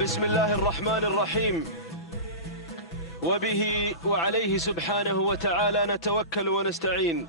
بسم الله الرحمن الرحيم. وبه وعليه سبحانه وتعالى نتوكل ونستعين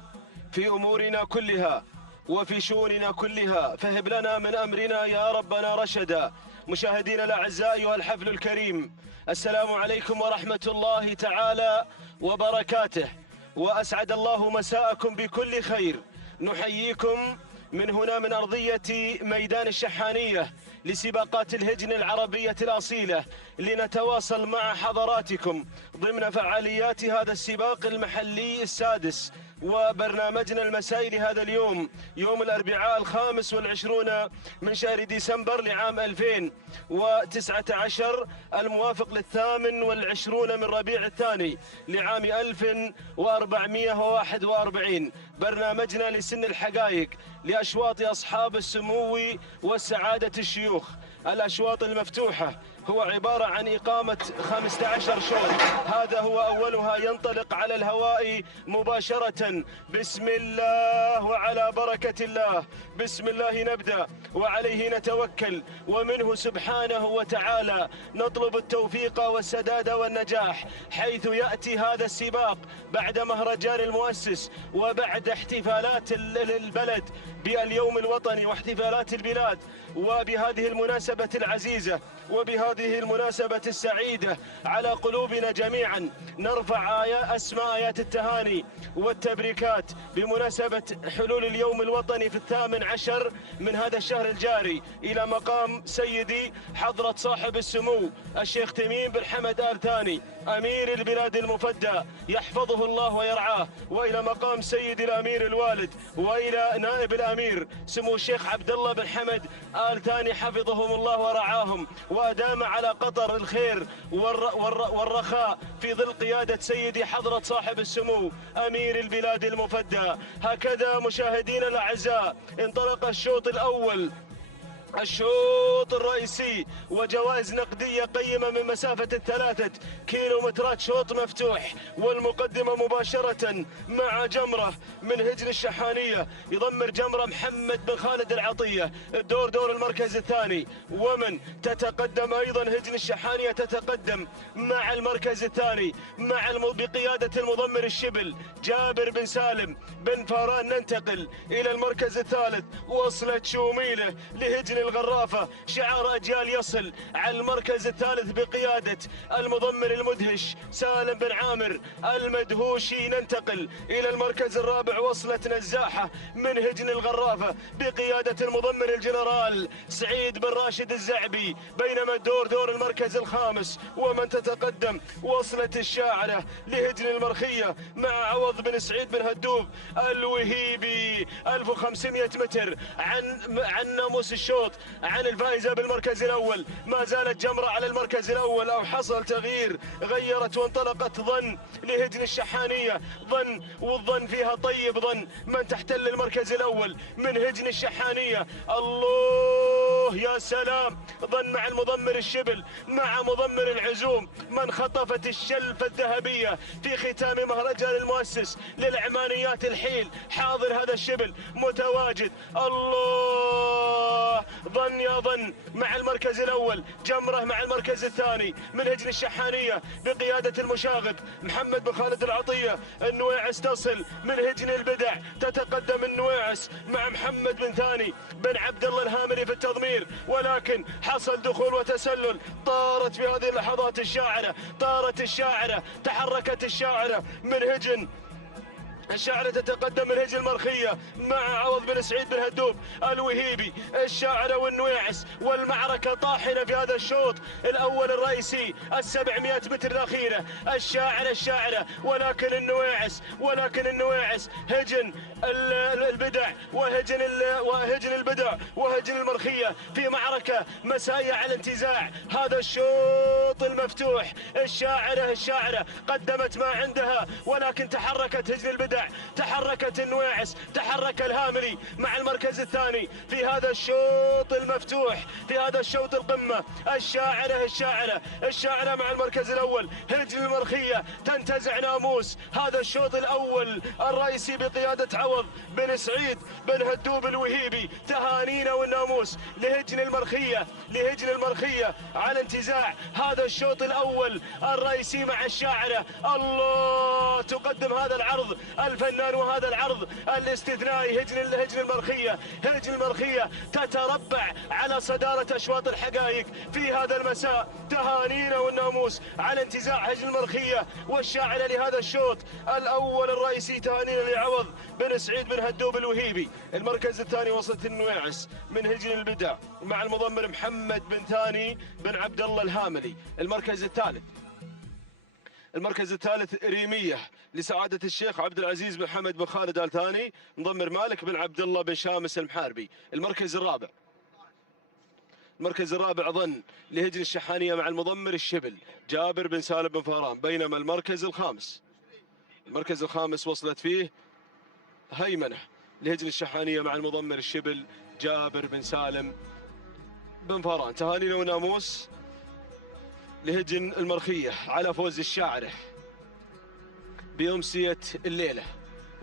في أمورنا كلها وفي شؤوننا كلها، فهب لنا من أمرنا يا ربنا رشدا. مشاهدينا الأعزاء أيها الحفل الكريم، السلام عليكم ورحمة الله تعالى وبركاته، وأسعد الله مساءكم بكل خير. نحييكم من هنا من أرضية ميدان الشحانية لسباقات الهجن العربية الأصيلة، لنتواصل مع حضراتكم ضمن فعاليات هذا السباق المحلي السادس، وبرنامجنا المسائي لهذا اليوم يوم الأربعاء 25 من شهر ديسمبر لعام 2019 الموافق 28 من ربيع الثاني لعام 1441. برنامجنا لسن الحقائق لأشواط أصحاب السمو والسعادة الشيوخ. الأشواط المفتوحة هو عبارة عن إقامة 15 شوط، هذا هو أولها ينطلق على الهواء مباشرة. بسم الله وعلى بركة الله، بسم الله نبدأ وعليه نتوكل، ومنه سبحانه وتعالى نطلب التوفيق والسداد والنجاح، حيث يأتي هذا السباق بعد مهرجان المؤسس وبعد احتفالات البلد باليوم الوطني واحتفالات البلاد. وبهذه المناسبة العزيزة وبهذه المناسبة السعيدة على قلوبنا جميعا نرفع أسماء آيات التهاني والتبريكات بمناسبة حلول اليوم الوطني في 18 من هذا الشهر الجاري إلى مقام سيدي حضرة صاحب السمو الشيخ تميم بن حمد آل ثاني أمير البلاد المفدى يحفظه الله ويرعاه، وإلى مقام سيدي الأمير الوالد، وإلى نائب الأمير سمو الشيخ عبد الله بن حمد آل ثاني حفظهم الله ورعاهم وأدام على قطر الخير والرخاء في ظل قيادة سيدي حضرة صاحب السمو أمير البلاد المفدى. هكذا مشاهدينا الأعزاء انطلق الشوط الأول، الشوط الرئيسي، وجوائز نقدية قيمة من مسافة 3 كيلومترات، شوط مفتوح. والمقدمة مباشرة مع جمرة من هجن الشحانية، يضمر جمرة محمد بن خالد العطية، الدور دور المركز الثاني. ومن تتقدم أيضا هجن الشحانية تتقدم مع المركز الثاني بقيادة المضمر الشبل جابر بن سالم بن فاران. ننتقل إلى المركز الثالث، وصلت شوميله لهجن الغرافة، شعار أجيال يصل على المركز الثالث بقيادة المضمر المدهش سالم بن عامر المدهوشي. ننتقل إلى المركز الرابع، وصلت نزاحة من هجن الغرافة بقيادة المضمر الجنرال سعيد بن راشد الزعبي، بينما الدور دور المركز الخامس. ومن تتقدم وصلت الشاعرة لهجن المرخية مع عوض بن سعيد بن هدوب الوهيبي 1500 متر عن ناموس الشوط، عن الفائزة بالمركز الأول. ما زالت جمرة على المركز الأول، أو حصل تغيير، غيرت وانطلقت ظن لهجن الشحانية، ظن والظن فيها طيب، ظن من تحتل المركز الأول من هجن الشحانية. الله يا سلام، ظن مع المضمر الشبل مع مضمر العزوم، من خطفت الشلفة الذهبية في ختام مهرجان المؤسس للعمانيات الحيل. حاضر هذا الشبل متواجد، الله ظن يا ظن مع المركز الأول، جمرة مع المركز الثاني من هجن الشحانية بقيادة المشاغب محمد بن خالد العطية. النويعس تصل من هجن البدع، تتقدم النويعس مع محمد بن ثاني بن عبد الله الهامري في التضمير، ولكن حصل دخول وتسلل. طارت في هذه اللحظات الشاعرة، طارت الشاعرة، تحركت الشاعرة من هجن الشاعرة، تتقدم من هجن المرخية مع عوض بن سعيد بن هدوب الوهيبي. الشاعرة والنويعس، والمعركة طاحنة في هذا الشوط الأول الرئيسي 700 متر الأخيرة. الشاعرة ولكن النويعس هجن البدع وهجن البدع وهجن المرخية في معركة مسائية على انتزاع هذا الشوط المفتوح. الشاعرة قدمت ما عندها، ولكن تحركت هجن البدع الانتزاع، تحركت النويعس، تحرك الهاملي مع المركز الثاني في هذا الشوط المفتوح، في هذا الشوط القمة. الشاعرة مع المركز الأول، هجن المرخية تنتزع ناموس. هذا الشوط الأول الرئيسي بقيادة عوض بن سعيد بن هدوب الوهيبي. تهانينا والناموس لهجن المرخية على انتزاع هذا الشوط الأول الرئيسي مع الشاعرة. الله، تقدم هذا العرض الفنان وهذا العرض الاستثنائي. هجن المرخية تتربع على صدارة أشواط الحقائق في هذا المساء. تهانينا والناموس على انتزاع هجن المرخية والشاعرة لهذا الشوط الأول الرئيسي. تهانينا لعوض بن سعيد بن هدوب الوهيبي. المركز الثاني وصلت النويعس من هجن البدع مع المضمر محمد بن ثاني بن عبد الله الهاملي. المركز الثالث ريمية لسعادة الشيخ عبد العزيز بن حمد بن خالد آل ثاني، مضمر مالك بن عبد الله بن شامس المحاربي. المركز الرابع ظن لهجن الشحانية مع المضمر الشبل جابر بن سالم بن فهران. بينما المركز الخامس وصلت فيه هيمنة لهجن الشحانية مع المضمر الشبل جابر بن سالم بن فهران. تهانينا وناموس لهجن المرخية على فوز الشاعرة بأمسية الليلة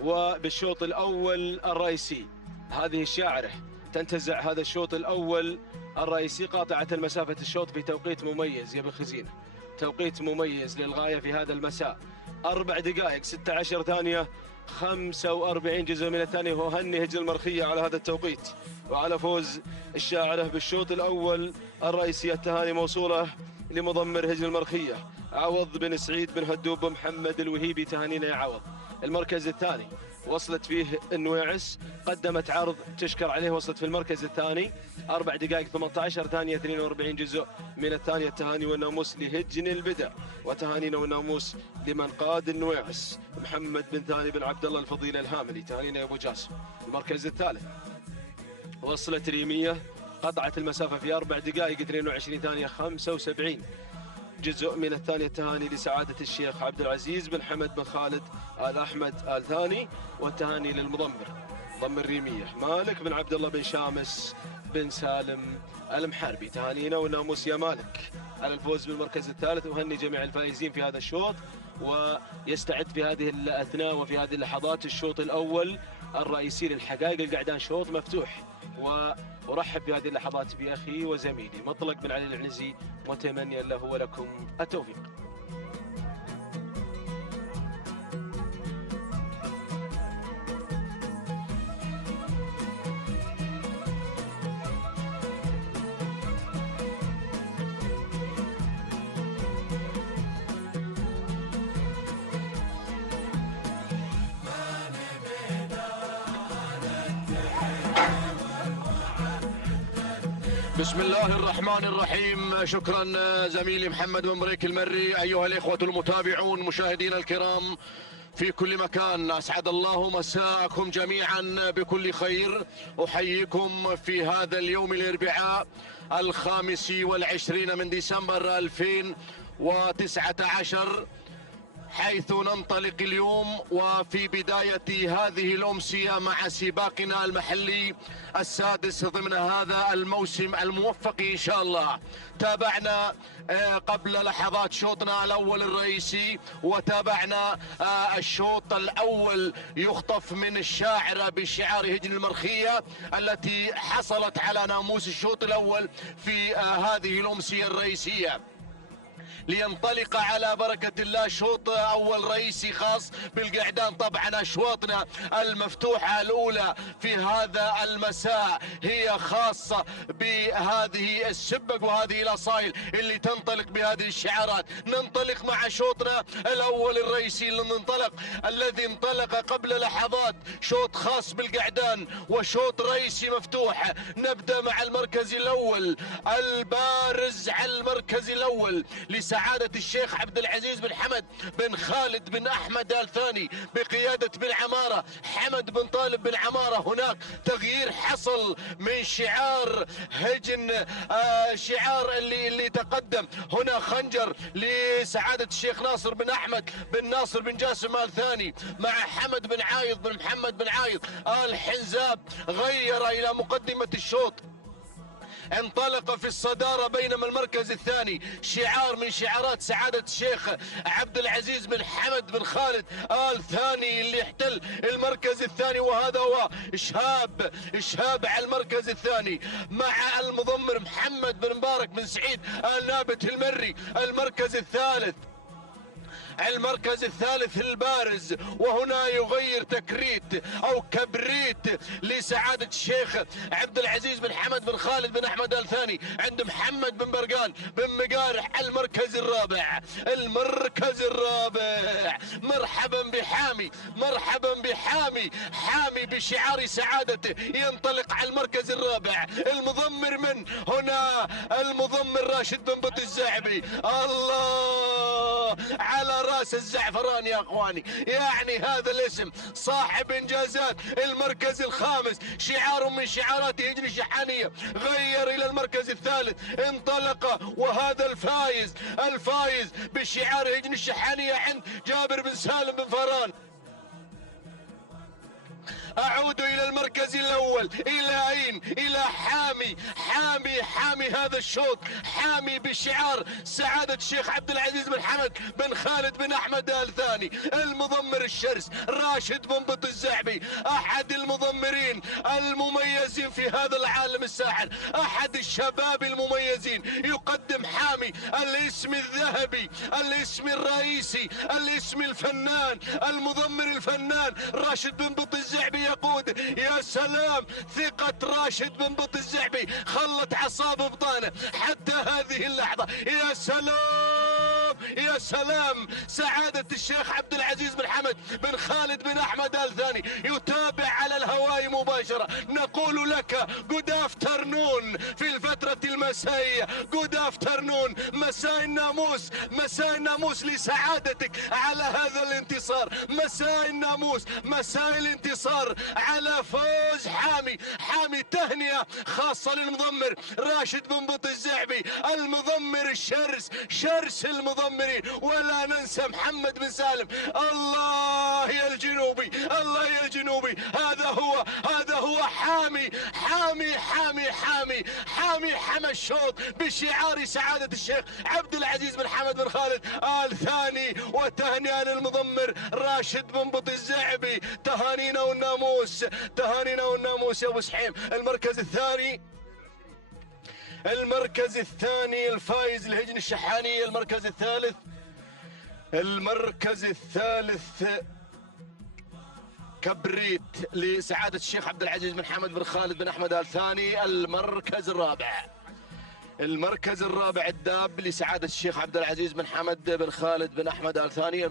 وبالشوط الأول الرئيسي. هذه الشاعرة تنتزع هذا الشوط الأول الرئيسي قاطعة المسافة الشوط في توقيت مميز يا بخزينة، توقيت مميز للغاية في هذا المساء. 4 دقائق 16 ثانية 45 جزء من الثانية. وهني هجن المرخية على هذا التوقيت وعلى فوز الشاعرة بالشوط الأول الرئيسي. التهاني موصولة لمضمر هجن المرخية عوض بن سعيد بن هدوب بن محمد الوهيبي. تهانينا يا عوض. المركز الثاني وصلت فيه النويعس، قدمت عرض تشكر عليه، وصلت في المركز الثاني 4 دقائق 18 ثانية 42 جزء من الثانية. التهاني والناموس لهجن البدع، وتهانينا والناموس لمن قاد النويعس محمد بن ثاني بن عبد الله الفضيل الهاملي. تهانينا يا ابو جاسم. المركز الثالث وصلت ريمية، قطعت المسافة في 4 دقائق 22 ثانية 75 جزء من الثانية. التهاني لسعادة الشيخ عبد العزيز بن حمد بن خالد آل أحمد آل ثاني، والتهاني للمضمر ضمر ريمية مالك بن عبد الله بن شامس بن سالم المحاربي. تهانينا والناموس يا مالك على الفوز بالمركز الثالث. وهني جميع الفائزين في هذا الشوط، ويستعد في هذه الأثناء وفي هذه اللحظات الشوط الأول الرئيسي للحقائق القعدان. شوط مفتوح، وأرحب في هذه اللحظات بأخي وزميلي مطلق بن علي العنزي، متمنيا له ولكم التوفيق. بسم الله الرحمن الرحيم. شكرا زميلي محمد بن بريك المري. أيها الإخوة المتابعون مشاهدينا الكرام في كل مكان، أسعد الله مساءكم جميعا بكل خير. أحييكم في هذا اليوم الأربعاء 25 من ديسمبر 2019، حيث ننطلق اليوم وفي بداية هذه الأمسية مع سباقنا المحلي السادس ضمن هذا الموسم الموفق إن شاء الله. تابعنا قبل لحظات شوطنا الأول الرئيسي، وتابعنا الشوط الأول يخطف من الشاعرة بشعار هجن المرخية التي حصلت على ناموس الشوط الأول في هذه الأمسية الرئيسية. لينطلق على بركة الله شوط أول رئيسي خاص بالقعدان. طبعا أشواطنا المفتوحة الأولى في هذا المساء هي خاصة بهذه السبق وهذه الأصايل اللي تنطلق بهذه الشعارات. ننطلق مع شوطنا الأول الرئيسي الذي انطلق قبل لحظات، شوط خاص بالقعدان وشوط رئيسي مفتوح. نبدأ مع المركز الأول البارز على المركز الأول لسعادة الشيخ عبد العزيز بن حمد بن خالد بن أحمد آل ثاني بقيادة بن عمارة حمد بن طالب بن عمارة. هناك تغيير حصل من شعار هجن، شعار اللي تقدم هنا خنجر لسعادة الشيخ ناصر بن أحمد بن ناصر بن جاسم آل ثاني مع حمد بن عايض بن محمد بن عايض آل حنزاب. غير إلى مقدمة الشوط، انطلق في الصدارة، بينما المركز الثاني شعار من شعارات سعادة الشيخ عبد العزيز بن حمد بن خالد آل ثاني اللي احتل المركز الثاني، وهذا هو إشهاب على المركز الثاني مع المضمر محمد بن مبارك بن سعيد آل نابت المري. المركز الثالث البارز، وهنا يغير تكريت او كبريت لسعادة الشيخ عبد العزيز بن حمد بن خالد بن احمد آل ثاني عند محمد بن برقان بن مقارح. المركز الرابع مرحبا بحامي حامي بشعار سعادته ينطلق على المركز الرابع. المضمر من هنا المضمر راشد بن بط الزاعبي. الله على راس الزعفران يا اخواني، يعني هذا الاسم صاحب انجازات. المركز الخامس شعار من شعارات هجن الشحانية غير الى المركز الثالث، انطلق وهذا الفايز بشعار هجن الشحانية عند جابر بن سالم بن فران. أعود إلى المركز الأول، إلى أين؟ إلى حامي هذا الشوط، حامي بشعار سعادة الشيخ عبد العزيز بن حمد بن خالد بن أحمد آل ثاني. المضمر الشرس راشد بن بط الزعبي، أحد المضمرين المميزين في هذا العالم الساحر، أحد الشباب المميزين. يقدم حامي الاسم الذهبي، الاسم الرئيسي، الاسم الفنان، المضمر الفنان راشد بن بط الزعبي يقود. يا سلام، ثقة راشد بن بط الزعبي خلت أعصاب بطانه حتى هذه اللحظة. يا سلام، سعادة الشيخ عبد العزيز بن حمد بن خالد بن أحمد آل ثاني يتابع على الهواء مباشرة. نقول لك جود افترنون في الفترة المسائية، جود افترنون، مساء الناموس لسعادتك على هذا الانتصار، مساء الانتصار على فوز حامي. تهنئة خاصة للمضمر راشد بن بط الزعبي، المضمر شرس المضمرين، ولا ننسى محمد بن سالم. الله يا الجنوبي، هذا هو حامي الشوط بشعار سعادة الشيخ عبد العزيز بن حمد بن خالد آل ثاني. وتهنئة للمضمر راشد بن بط الزعبي، تهانينا والناموس يا ابو سحيم. المركز الثاني الفايز لهجن الشحانية. المركز الثالث كبريت لسعادة الشيخ عبد العزيز بن حمد بن خالد بن أحمد آل ثاني. المركز الرابع الداب لسعادة الشيخ عبد العزيز بن حمد بن خالد بن أحمد آل ثاني.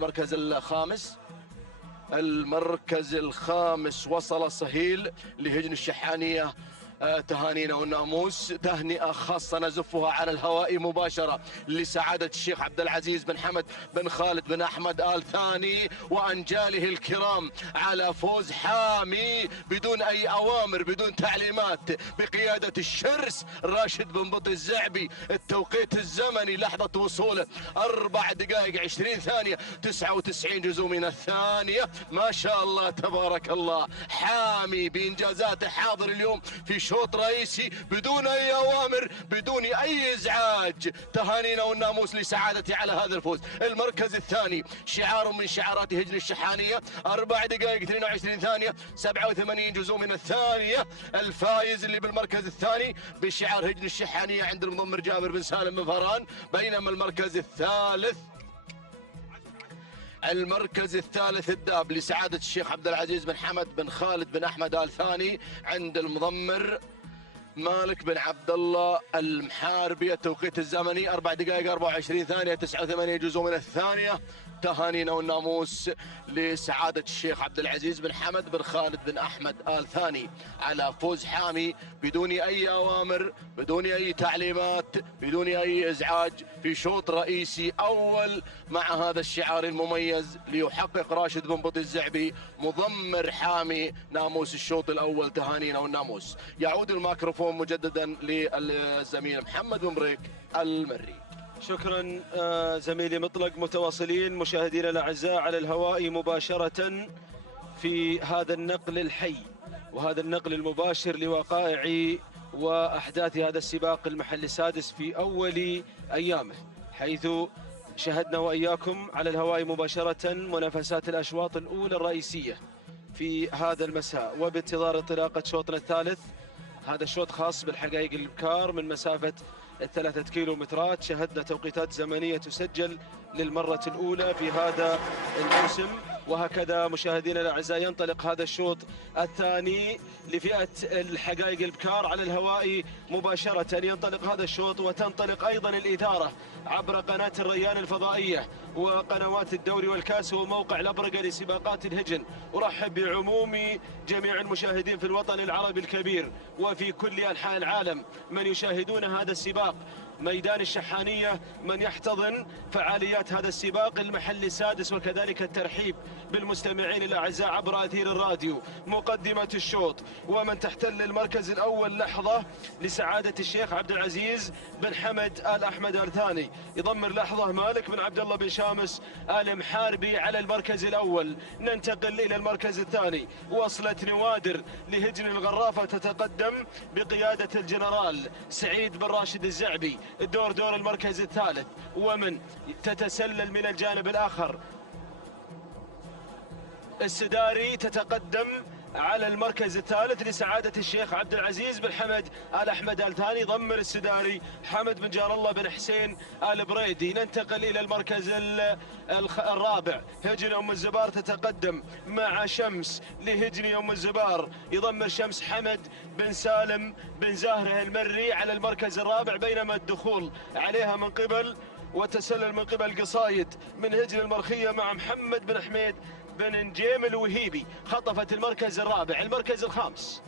المركز الخامس وصل صهيل لهجن الشحانية. تهانينا والناموس، تهنئة خاصة نزفها على الهواء مباشرة لسعادة الشيخ عبد العزيز بن حمد بن خالد بن أحمد آل ثاني وأنجاله الكرام على فوز حامي بدون أي أوامر، بدون تعليمات، بقيادة الشرس راشد بن بط الزعبي. التوقيت الزمني لحظة وصوله 4 دقائق 20 ثانية 99 جزء من الثانية. ما شاء الله تبارك الله، حامي بإنجازاته حاضر اليوم في شوط رئيسي بدون اي اوامر، بدون اي ازعاج. تهانينا والناموس لسعادتي على هذا الفوز. المركز الثاني شعار من شعارات هجن الشحانية، 4 دقائق 22 ثانية 87 جزء من الثانية. الفايز اللي بالمركز الثاني بشعار هجن الشحانية عند المضمر جابر بن سالم بن فران. بينما المركز الثالث الداب لسعادة الشيخ عبد العزيز بن حمد بن خالد بن أحمد آل ثاني عند المضمر مالك بن عبد الله المحاربي. التوقيت الزمني 4 دقائق 24 ثانية 89 جزء من الثانية. تهانينا والناموس لسعادة الشيخ عبد العزيز بن حمد بن خالد بن أحمد آل ثاني على فوز حامي بدون أي أوامر، بدون أي تعليمات، بدون أي إزعاج، في شوط رئيسي أول مع هذا الشعار المميز ليحقق راشد بن بطي الزعبي مضمر حامي ناموس الشوط الأول. تهانينا والناموس. يعود الميكروفون مجددا للزميل محمد بن بريك المري. شكرا زميلي مطلق. متواصلين مشاهدينا الاعزاء على الهواء مباشره في هذا النقل الحي وهذا النقل المباشر لوقائع واحداث هذا السباق المحلي السادس في اول ايامه، حيث شاهدنا واياكم على الهواء مباشره منافسات الاشواط الاولى الرئيسيه في هذا المساء، وبانتظار انطلاقه شوطنا الثالث. هذا الشوط خاص بالحقائق الابكار من مسافه 3 كيلومترات. شهدنا توقيتات زمنية تسجل للمرة الأولى في هذا الموسم، وهكذا مشاهدينا الأعزاء ينطلق هذا الشوط الثاني لفئة الحقائق الابكار على الهواء مباشرة. ينطلق هذا الشوط وتنطلق أيضا الإثارة عبر قناة الريان الفضائية وقنوات الدوري والكاس وموقع الأبرقة لسباقات الهجن. أرحب بعموم جميع المشاهدين في الوطن العربي الكبير وفي كل أنحاء العالم من يشاهدون هذا السباق. ميدان الشحانية من يحتضن فعاليات هذا السباق المحلي السادس، وكذلك الترحيب بالمستمعين الأعزاء عبر أثير الراديو. مقدمة الشوط ومن تحتل المركز الأول لحظة لسعادة الشيخ عبد العزيز بن حمد آل أحمد آل ثاني. يضمر لحظة مالك بن عبد الله بن شامس آل محاربي على المركز الأول. ننتقل إلى المركز الثاني. وصلة نوادر لهجن الغرافة تتقدم بقيادة الجنرال سعيد بن راشد الزعبي. دور المركز الثالث، ومن تتسلل من الجانب الآخر السداري تتقدم على المركز الثالث لسعادة الشيخ عبد العزيز بن حمد آل أحمد آل ثاني. ضمر السداري حمد بن جار الله بن حسين آل بريدي. ننتقل إلى المركز الرابع. هجن أم الزبار تتقدم مع شمس لهجن أم الزبار. يضمر شمس حمد بن سالم بن زاهره المري على المركز الرابع، بينما الدخول عليها من قبل وتسلل من قبل قصايد من هجن المرخية مع محمد بن حميد بن نجيم الوهيبي خطفت المركز الرابع. المركز الخامس،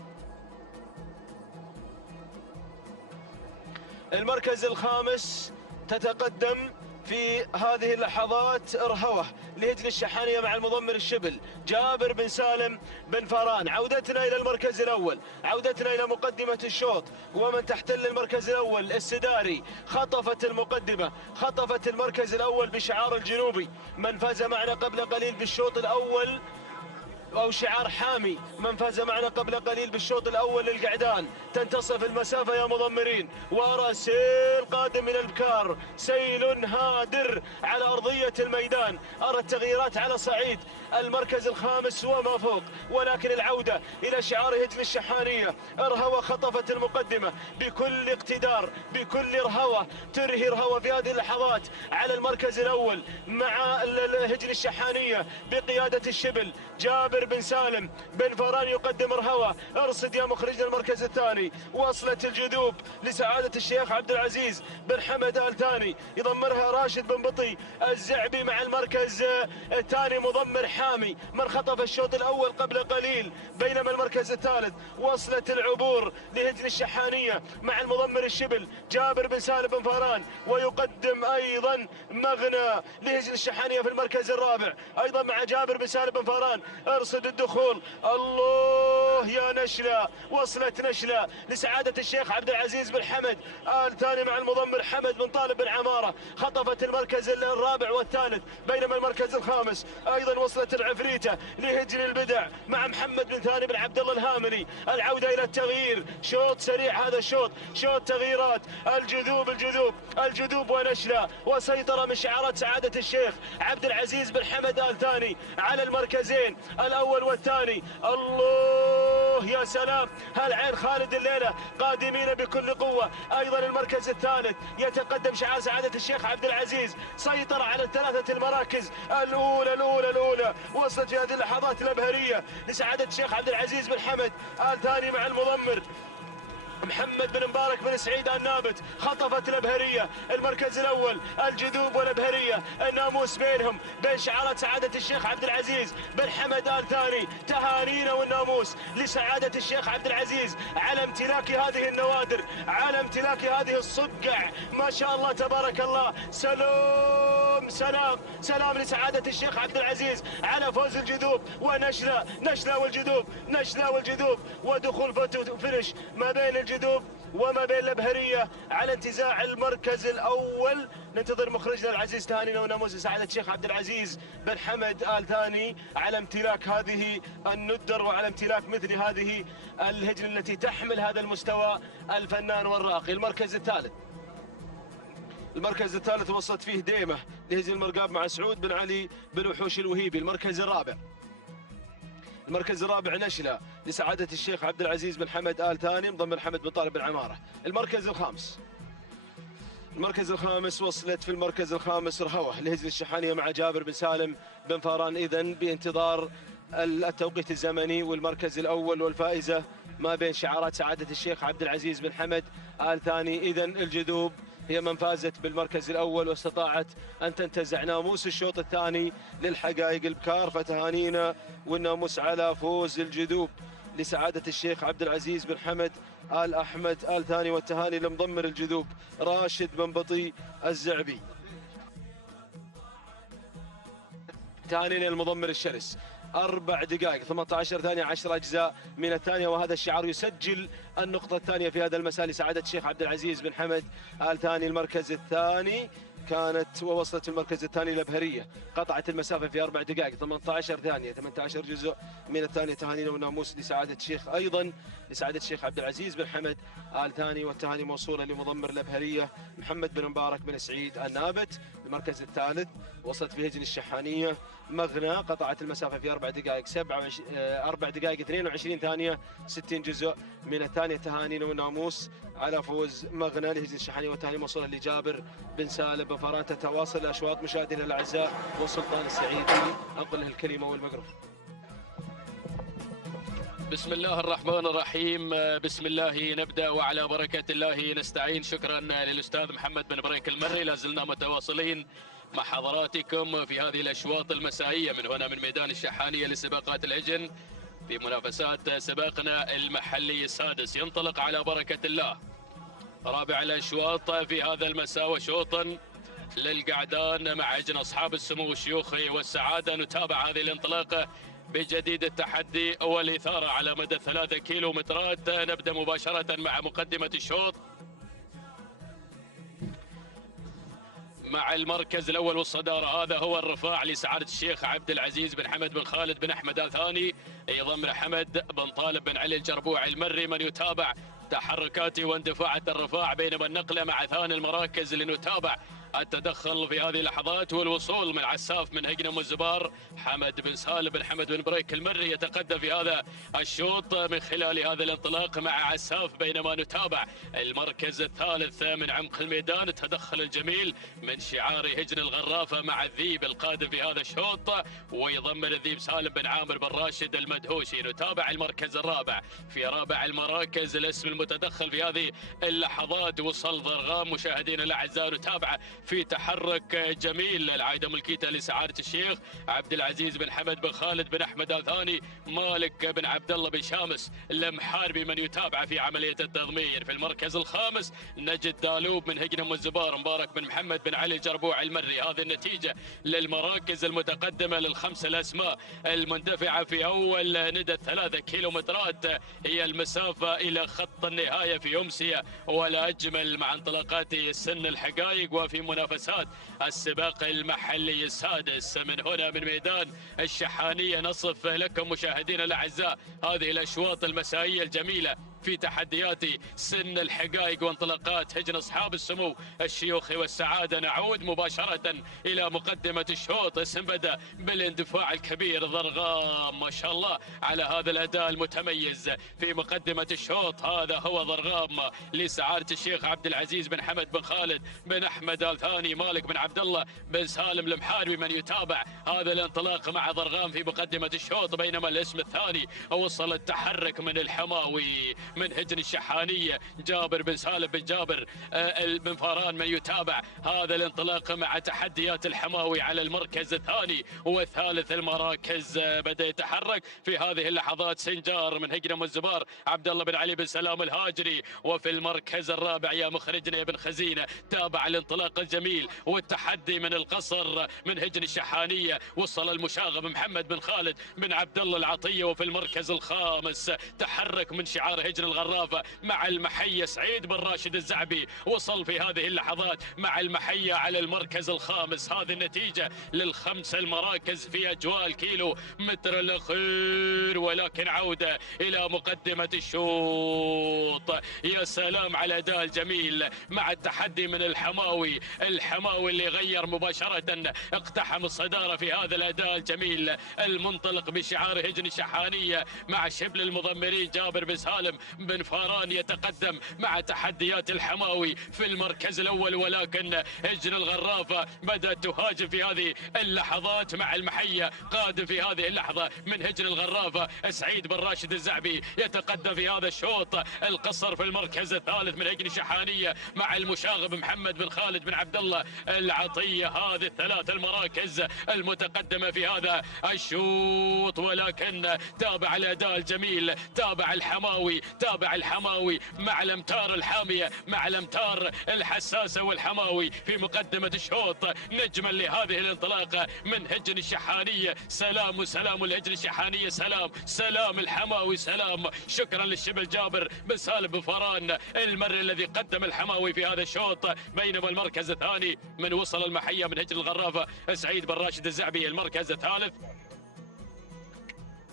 المركز الخامس تتقدم في هذه اللحظات ارهوه لهجن الشحانية مع المضمر الشبل جابر بن سالم بن فران. عودتنا الى المركز الاول، عودتنا الى مقدمة الشوط، ومن تحتل المركز الاول السداري خطفت المقدمة، خطفت المركز الاول بشعار الجنوبي. من فاز معنا قبل قليل بالشوط الاول أو شعار حامي، من فاز معنا قبل قليل بالشوط الأول للقعدان. تنتصف المسافة يا مضمرين، وأرى سيل قادم من البكار، سيل هادر على أرضية الميدان. أرى التغييرات على صعيد المركز الخامس وما فوق، ولكن العودة إلى شعار هجن الشحانية. ارهوة خطفت المقدمة بكل اقتدار، بكل رهوة، ترهي رهوة في هذه اللحظات على المركز الأول مع هجن الشحانية بقيادة الشبل جابر بن سالم بن فران. يقدم رهوة. ارصد يا مخرجنا المركز الثاني. وصلت الجذوب لسعادة الشيخ عبد العزيز بن حمد آل ثاني. يضمرها راشد بن بطي الزعبي مع المركز الثاني مضمر حامي من خطف الشوط الأول قبل قليل. بينما المركز الثالث وصلت العبور لهجن الشحانية مع المضمر الشبل جابر بن سالم بن فران. ويقدم أيضا مغنى لهجن الشحانية في المركز الرابع أيضا مع جابر بن سالم بن فران. ارصد الدخول. الله يا نشلة، وصلت نشلة لسعادة الشيخ عبد العزيز بن حمد آل ثاني مع المضمر حمد بن طالب بن عمارة. خطفت المركز الرابع والثالث. بينما المركز الخامس أيضا وصلت العفريتة لهجن البدع مع محمد بن ثاني بن عبد الله الهاملي. العودة إلى التغيير، شوط سريع هذا الشوط، شوط تغييرات. الجذوب ونشلة، وسيطرة من شعارات سعادة الشيخ عبد العزيز بن حمد آل ثاني على المركزين الأول والثاني. الله يا سلام، هالعين خالد الليلة قادمين بكل قوة. أيضا المركز الثالث يتقدم شعار سعادة الشيخ عبد العزيز، سيطر على الثلاثة المراكز الأولى. وصلت في هذه اللحظات الأبهرية لسعادة الشيخ عبد العزيز بن حمد آل ثاني مع المضمر محمد بن مبارك بن سعيد النابت خطفت الابهريه المركز الاول، الجذوب والابهريه الناموس بينهم بين شعارات سعاده الشيخ عبد العزيز بن حمد ال ثاني. تهانينا والناموس لسعاده الشيخ عبد العزيز على امتلاك هذه النوادر، على امتلاك هذه الصقع، ما شاء الله تبارك الله. سلام لسعاده الشيخ عبد العزيز على فوز الجذوب ونشله والجذوب ودخول فينش ما بين الجذوب وما بين الابهريه على انتزاع المركز الاول. ننتظر مخرجنا العزيز تهانينا وناموس سعاده الشيخ عبد العزيز بن حمد ال ثاني على امتلاك هذه الندر وعلى امتلاك مثل هذه الهجن التي تحمل هذا المستوى الفنان والراقي. المركز الثالث وصلت فيه ديمه لهجن المرقاب مع سعود بن علي بن وحوش الوهيبي. المركز الرابع نشلة لسعادة الشيخ عبد العزيز بن حمد آل ثاني مضم محمد بن طالب بن عمارة. المركز الخامس وصلت في المركز الخامس رهوة لهجن الشحانية مع جابر بن سالم بن فاران. إذن بانتظار التوقيت الزمني والمركز الأول والفائزة ما بين شعارات سعادة الشيخ عبد العزيز بن حمد آل ثاني. إذن الجذوب هي من فازت بالمركز الأول واستطاعت أن تنتزع ناموس الشوط الثاني للحقائق البكار. فتهانينا والناموس على فوز الجذوب لسعادة الشيخ عبد العزيز بن حمد آل أحمد آل ثاني، والتهاني لمضمر الجذوب راشد بن بطي الزعبي. تهانينا المضمر الشرس 4 دقائق 18 ثانية 10 أجزاء من الثانية، وهذا الشعار يسجل النقطة الثانية في هذا المساء لسعادة الشيخ عبد العزيز بن حمد آل ثاني. المركز الثاني كانت ووصلت المركز الثاني الأبهرية، قطعت المسافة في 4 دقائق 18 ثانية 18 جزء من الثانية. تهانينا وناموس لسعادة الشيخ أيضا لسعادة الشيخ عبد العزيز بن حمد آل ثاني، والتهاني موصولة لمضمر الأبهرية محمد بن مبارك بن سعيد النابت. المركز الثالث وصلت في هجن الشحانية مغنى، قطعت المسافة في 4 دقائق 4 دقائق 22 ثانية 60 جزء من الثانية. تهانينا وناموس على فوز مغنى لهجن الشحانية، والتهاني موصولة لجابر بن سالم بن فاران. تتواصل الأشواط مشاهدينا الأعزاء وسلطان السعيدي أنقل له الكلمة والميكروفون. بسم الله الرحمن الرحيم، بسم الله نبدأ وعلى بركة الله نستعين. شكرا للأستاذ محمد بن بريك المري. لازلنا متواصلين مع حضراتكم في هذه الأشواط المسائية من هنا من ميدان الشحانية لسباقات الهجن في منافسات سباقنا المحلي السادس. ينطلق على بركة الله رابع الأشواط في هذا المساء، وشوطا للقعدان مع هجن أصحاب السمو الشيوخي والسعادة. نتابع هذه الانطلاقة بجديد التحدي والإثارة على مدى 3 كيلومترات. نبدأ مباشرة مع مقدمة الشوط مع المركز الأول والصدارة. هذا هو الرفاع لسعادة الشيخ عبد العزيز بن حمد بن خالد بن أحمد آل ثاني، يضم حمد بن طالب بن علي الجربوع المري. من يتابع تحركات واندفاعات الرفاع، بينما النقلة مع ثاني المراكز لنتابع التدخل في هذه اللحظات والوصول من عساف من هجن الزبار. حمد بن سالم بن حمد بن بريك المري يتقدم في هذا الشوط من خلال هذا الانطلاق مع عساف، بينما نتابع المركز الثالث من عمق الميدان. التدخل الجميل من شعار هجن الغرافة مع الذيب القادم في هذا الشوط، ويضمن الذيب سالم بن عامر بن راشد المدهوشي. نتابع المركز الرابع في رابع المراكز الاسم المتدخل في هذه اللحظات وصل ضرغام. مشاهدينا الاعزاء نتابع في تحرك جميل العايدة ملكيته لسعادة الشيخ عبد العزيز بن حمد بن خالد بن أحمد آل ثاني. مالك بن عبد الله بن شامس المحاربي من يتابع في عملية التضمير. في المركز الخامس نجد دالوب من هجن أم الزبار، مبارك بن محمد بن علي الجربوع المري. هذه النتيجة للمراكز المتقدمة للخمس الأسماء المندفعة في أول ندى 3 كيلومترات. هي المسافة إلى خط النهاية في أمسية، ولا أجمل مع انطلاقات سن الحقائق وفي منافسات السباق المحلي السادس. من هنا من ميدان الشحانية نصف لكم مشاهدينا الأعزاء هذه الأشواط المسائية الجميلة في تحديات سن الحقائق وانطلاقات هجن أصحاب السمو الشيوخي والسعادة. نعود مباشرة إلى مقدمة الشوط. اسم بدأ بالاندفاع الكبير ضرغام، ما شاء الله على هذا الأداء المتميز في مقدمة الشوط. هذا هو ضرغام لسعادة الشيخ عبد العزيز بن حمد بن خالد بن أحمد آل ثاني. مالك بن عبد الله بن سالم المحاربي من يتابع هذا الانطلاق مع ضرغام في مقدمة الشوط، بينما الاسم الثاني وصل التحرك من الحماوي من هجن الشحانية جابر بن سالم بن جابر بن فاران من يتابع هذا الانطلاق مع تحديات الحماوي على المركز الثاني والثالث المراكز. بدأ يتحرك في هذه اللحظات سنجار من هجن والزبار عبد الله بن علي بن سلام الهاجري. وفي المركز الرابع يا مخرجنا يا ابن خزينة تابع الانطلاق الجميل والتحدي من القصر من هجن الشحانية. وصل المشاغب محمد بن خالد بن عبد الله العطية. وفي المركز الخامس تحرك من شعار هجن الغرافة مع المحية سعيد بن راشد الزعبي. وصل في هذه اللحظات مع المحية على المركز الخامس. هذه النتيجة للخمس المراكز في أجواء الكيلو متر الأخير، ولكن عودة إلى مقدمة الشوط. يا سلام على الأداء الجميل مع التحدي من الحماوي اللي غير مباشرة اقتحم الصدارة في هذا الأداء الجميل المنطلق بشعار هجن الشحانية مع شبل المضمرين جابر بن سالم بن فاران يتقدم مع تحديات الحماوي في المركز الأول. ولكن هجن الغرافة بدأت تهاجم في هذه اللحظات مع المحية. قادم في هذه اللحظة من هجن الغرافة سعيد بن راشد الزعبي يتقدم في هذا الشوط. القصر في المركز الثالث من هجن الشحانية مع المشاغب محمد بن خالد بن عبد الله العطية. هذه الثلاث المراكز المتقدمة في هذا الشوط. ولكن تابع الأداء الجميل، تابع الحماوي مع الأمتار الحامية، مع الأمتار الحساسة والحماوي في مقدمة الشوط نجما لهذه الانطلاقة من هجن الشحانية. سلام الهجن الشحانية، سلام الحماوي، سلام. شكرا للشبل جابر بن سالم بن فاران المري الذي قدم الحماوي في هذا الشوط. بينما المركز الثاني من وصل المحية من هجن الغرافة سعيد بن راشد الزعبي. المركز الثالث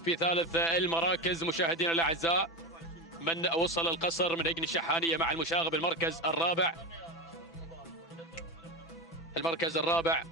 في ثالث المراكز مشاهدينا الأعزاء من وصل القصر من هجن الشحانية مع المشاغب. المركز الرابع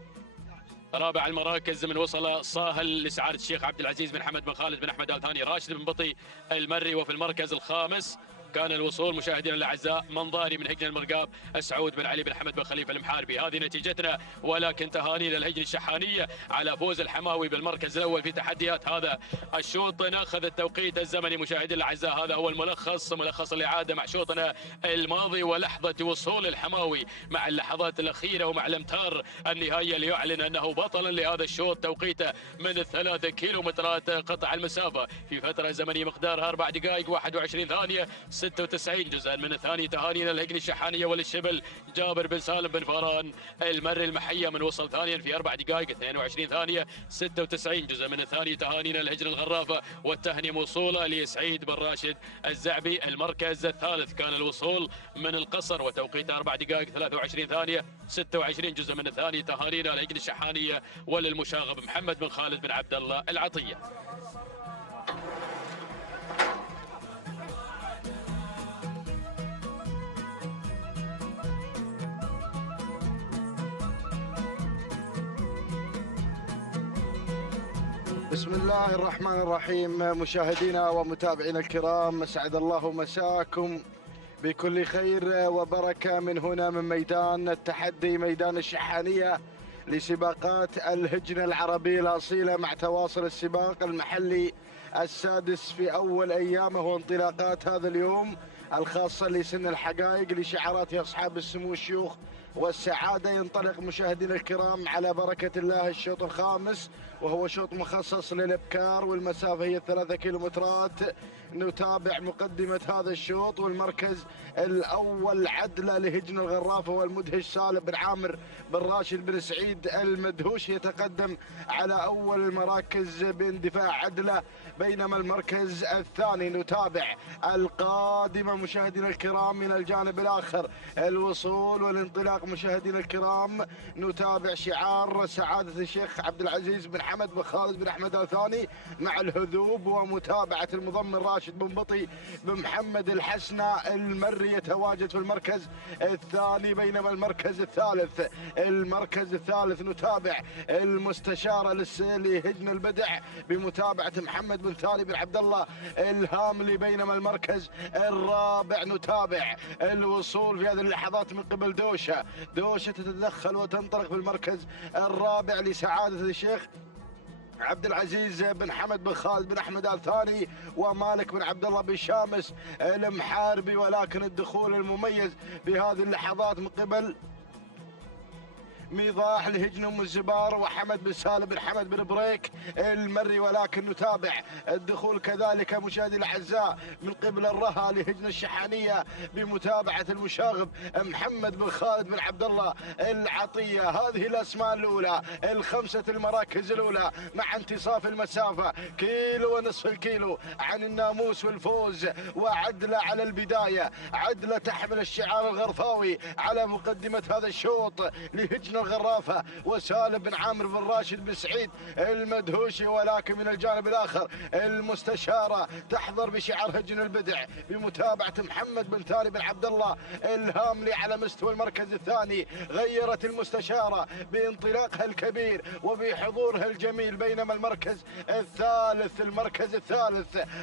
رابع المراكز من وصل صاهل لسعادة الشيخ عبد العزيز بن حمد بن خالد بن أحمد آل ثاني راشد بن بطي المري. وفي المركز الخامس كان الوصول مشاهدينا الاعزاء منظاري من هجن المرقاب سعود بن علي بن حمد بن خليفه المحاربي. هذه نتيجتنا، ولكن تهانينا للهجن الشحانيه على فوز الحماوي بالمركز الاول في تحديات هذا الشوط. ناخذ التوقيت الزمني مشاهدينا الاعزاء، هذا هو ملخص الاعاده مع شوطنا الماضي ولحظه وصول الحماوي مع اللحظات الاخيره ومع الامتار النهائيه ليعلن انه بطلا لهذا الشوط. توقيته من 3 كيلومترات قطع المسافه في فتره زمنيه مقدارها 4 دقائق 21 ثانيه 96 جزءا من الثاني. تهانينا للهجن الشحانيه وللشبل جابر بن سالم بن فاران المري المحيه من وصل ثانيا في 4 دقائق 22 ثانيه 96 جزء من الثاني. تهانينا للهجن الغرافه والتهنئه موصوله لسعيد بن راشد الزعبي. المركز الثالث كان الوصول من القصر وتوقيته 4 دقائق 23 ثانيه 26 جزء من الثاني. تهانينا للهجن الشحانيه وللمشاغب محمد بن خالد بن عبد الله العطيه. بسم الله الرحمن الرحيم. مشاهدينا ومتابعينا الكرام، اسعد الله مساكم بكل خير وبركة من هنا من ميدان التحدي، ميدان الشحانية لسباقات الهجن العربية الأصيلة، مع تواصل السباق المحلي السادس في أول أيامه وانطلاقات هذا اليوم الخاصة لسن الحقائق لشعارات أصحاب السمو الشيوخ والسعادة. ينطلق مشاهدينا الكرام على بركة الله الشوط الخامس، وهو شوط مخصص للإبكار، والمسافة هي 3 كيلومترات. نتابع مقدمة هذا الشوط، والمركز الأول عدلة لهجن الغرافة والمدهش سالم بن عامر بن راشد بن سعيد المدهوش يتقدم على أول المراكز باندفاع عدلة. بينما المركز الثاني نتابع القادمة مشاهدينا الكرام من الجانب الآخر الوصول والانطلاق. مشاهدينا الكرام نتابع شعار سعادة الشيخ عبد العزيز بن حمد بن خالد بن أحمد آل ثاني مع الهذوب، ومتابعة المضمن راشد بن بطي بن محمد الحسنة المري يتواجد في المركز الثاني. بينما المركز الثالث نتابع المستشارة لهجن البدع بمتابعة محمد بن ثاني بن عبد الله الهاملي. بينما المركز الرابع نتابع الوصول في هذه اللحظات من قبل دوشة تتدخل وتنطلق في المركز الرابع لسعادة الشيخ عبد العزيز بن حمد بن خالد بن احمد آل ثاني ومالك بن عبد الله بن شامس المحاربي، ولكن الدخول المميز بهذه اللحظات من قبل ميضاح لهجن ام الزبار وحمد بن سالم بن حمد بن بريك المري، ولكن نتابع الدخول كذلك مشاهدي الاعزاء من قبل الرها لهجن الشحانيه بمتابعه المشاغب محمد بن خالد بن عبد الله العطيه. هذه الاسماء الاولى الخمسه المراكز الاولى مع انتصاف المسافه كيلو ونصف الكيلو عن الناموس والفوز، وعدله على البدايه، عدله تحمل الشعار الغرفاوي على مقدمه هذا الشوط لهجن الغرافة وسالم بن عامر بن راشد بن سعيد المدهوشي، ولكن من الجانب الآخر المستشارة تحضر بشعار هجن البدع بمتابعة محمد بن ثاني بن عبد الله الهاملي على مستوى المركز الثاني. غيرت المستشارة بانطلاقها الكبير وبحضورها الجميل، بينما المركز الثالث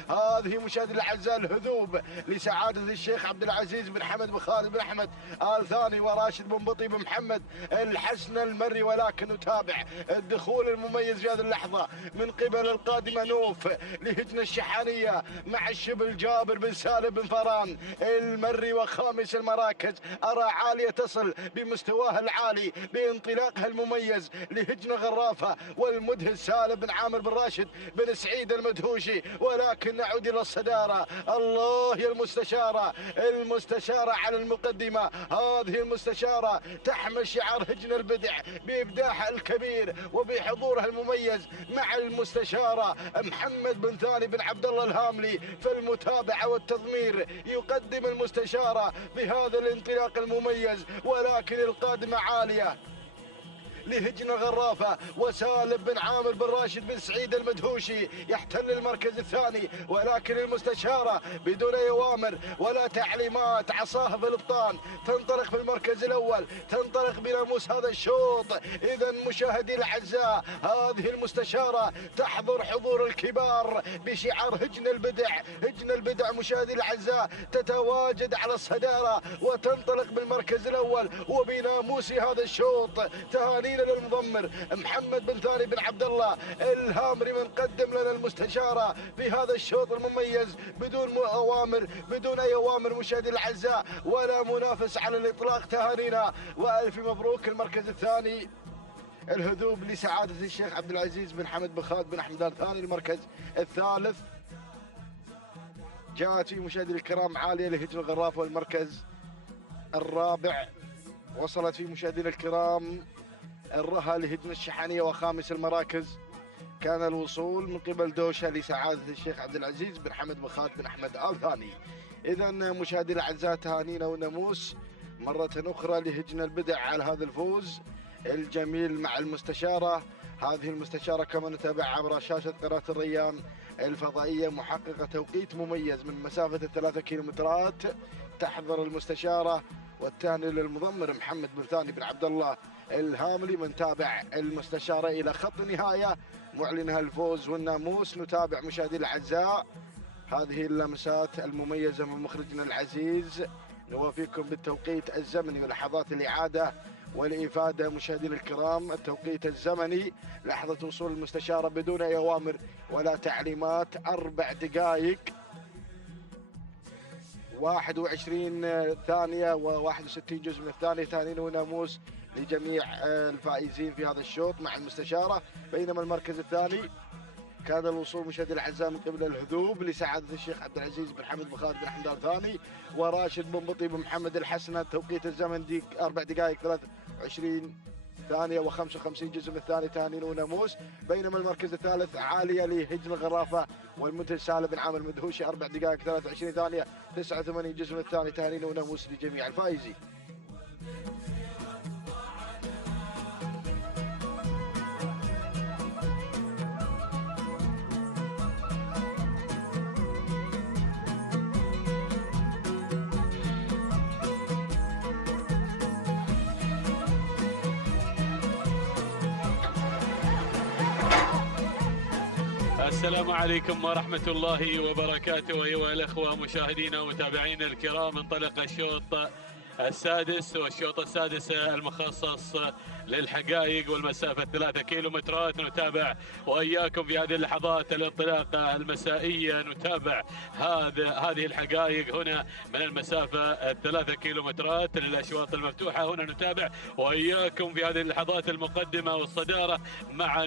هذه مشاهدي الأعزاء الهذوب لسعادة الشيخ عبد العزيز بن حمد بن خالد بن أحمد آل ثاني وراشد بن بطي بن محمد الحسن المري، ولكن نتابع الدخول المميز في هذه اللحظة من قبل القادمة نوف لهجن الشحانية مع الشبل جابر بن سالم بن فران المري، وخامس المراكز أرى عالية تصل بمستواها العالي بانطلاقها المميز لهجن غرافة والمدهش سالم بن عامر بن راشد بن سعيد المدهوشي، ولكن نعود إلى الصدارة. الله يا المستشارة على المقدمة، هذه المستشارة تحمل شعار هجن البدع بإبداعها الكبير وبحضورها المميز مع المستشارة محمد بن ثاني بن عبد الله الهاملي في المتابعة والتضمير. يقدم المستشارة بهذا الانطلاق المميز، ولكن القادمة عالية لهجن غرافة وسالم بن عامر بن راشد بن سعيد المدهوشي يحتل المركز الثاني، ولكن المستشارة بدون أي أوامر ولا تعليمات، عصاها في الابطان، تنطلق في المركز الأول، تنطلق بناموس هذا الشوط. إذا مشاهدي الأعزاء هذه المستشارة تحضر حضور الكبار بشعار هجن البدع مشاهدي الأعزاء، تتواجد على الصدارة وتنطلق بالمركز الأول وبناموس هذا الشوط. تهاني للمضمر محمد بن ثاني بن عبد الله الهامري من قدم لنا المستشارة في هذا الشوط المميز بدون أوامر، بدون أي أوامر مشاهدي الأعزاء ولا منافس على الإطلاق. تهانينا وألف مبروك. المركز الثاني الهذوب لسعادة الشيخ عبد العزيز بن حمد بن خالد بن أحمد آل ثاني. المركز الثالث جاءت في مشاهدي الكرام عالية لهجن الغرافة، والمركز الرابع وصلت في مشاهدينا الكرام الرها لهجن الشحانية، وخامس المراكز كان الوصول من قبل دوشة لسعادة الشيخ عبد العزيز بن حمد بن خالد بن أحمد آل ثاني. إذا مشاهدي الأعزاء تهانينا وناموس مرة أخرى لهجن البدع على هذا الفوز الجميل مع المستشارة. هذه المستشارة كما نتابع عبر شاشة قناة الريان الفضائية محققة توقيت مميز من مسافة 3 كيلومترات. تحضر المستشارة والتهنئة للمضمر محمد بن ثاني بن عبد الله الهاملي. من تابع المستشارة إلى خط النهاية معلنها الفوز والناموس. نتابع مشاهدي الأعزاء هذه اللمسات المميزة من مخرجنا العزيز، نوافيكم بالتوقيت الزمني ولحظات الإعادة والإفادة. مشاهدينا الكرام التوقيت الزمني لحظة وصول المستشارة بدون أي أوامر ولا تعليمات 4 دقائق 21 ثانية و61 جزء من الثانية. تهانينا وناموس لجميع الفائزين في هذا الشوط مع المستشارة. بينما المركز الثاني كان الوصول مشاهدي الأعزاء من قبل الهذوب لسعادة الشيخ عبد العزيز بن حمد بن خالد بن أحمد آل ثاني وراشد بن بطي بن محمد الحسن. التوقيت الزمن 4 دقائق 23 ثانية و55 جزء من الثاني. تهانينا وناموس. بينما المركز الثالث عالية لهجن الغرافة والمنتج سالم بن عامر المدهوشي 4 دقائق 23 ثانية 89 جزء من الثاني. تهانينا وناموس لجميع الفائزين. السلام عليكم ورحمة الله وبركاته. أيها الأخوة مشاهدينا ومتابعينا الكرام، انطلق الشوط السادس والشوط السادس المخصص للحقائق والمسافة 3 كيلومترات. نتابع وإياكم في هذه اللحظات الانطلاقة المسائية، نتابع هذه الحقائق هنا من المسافة 3 كيلومترات للأشواط المفتوحة. هنا نتابع وإياكم في هذه اللحظات المقدمة والصدارة مع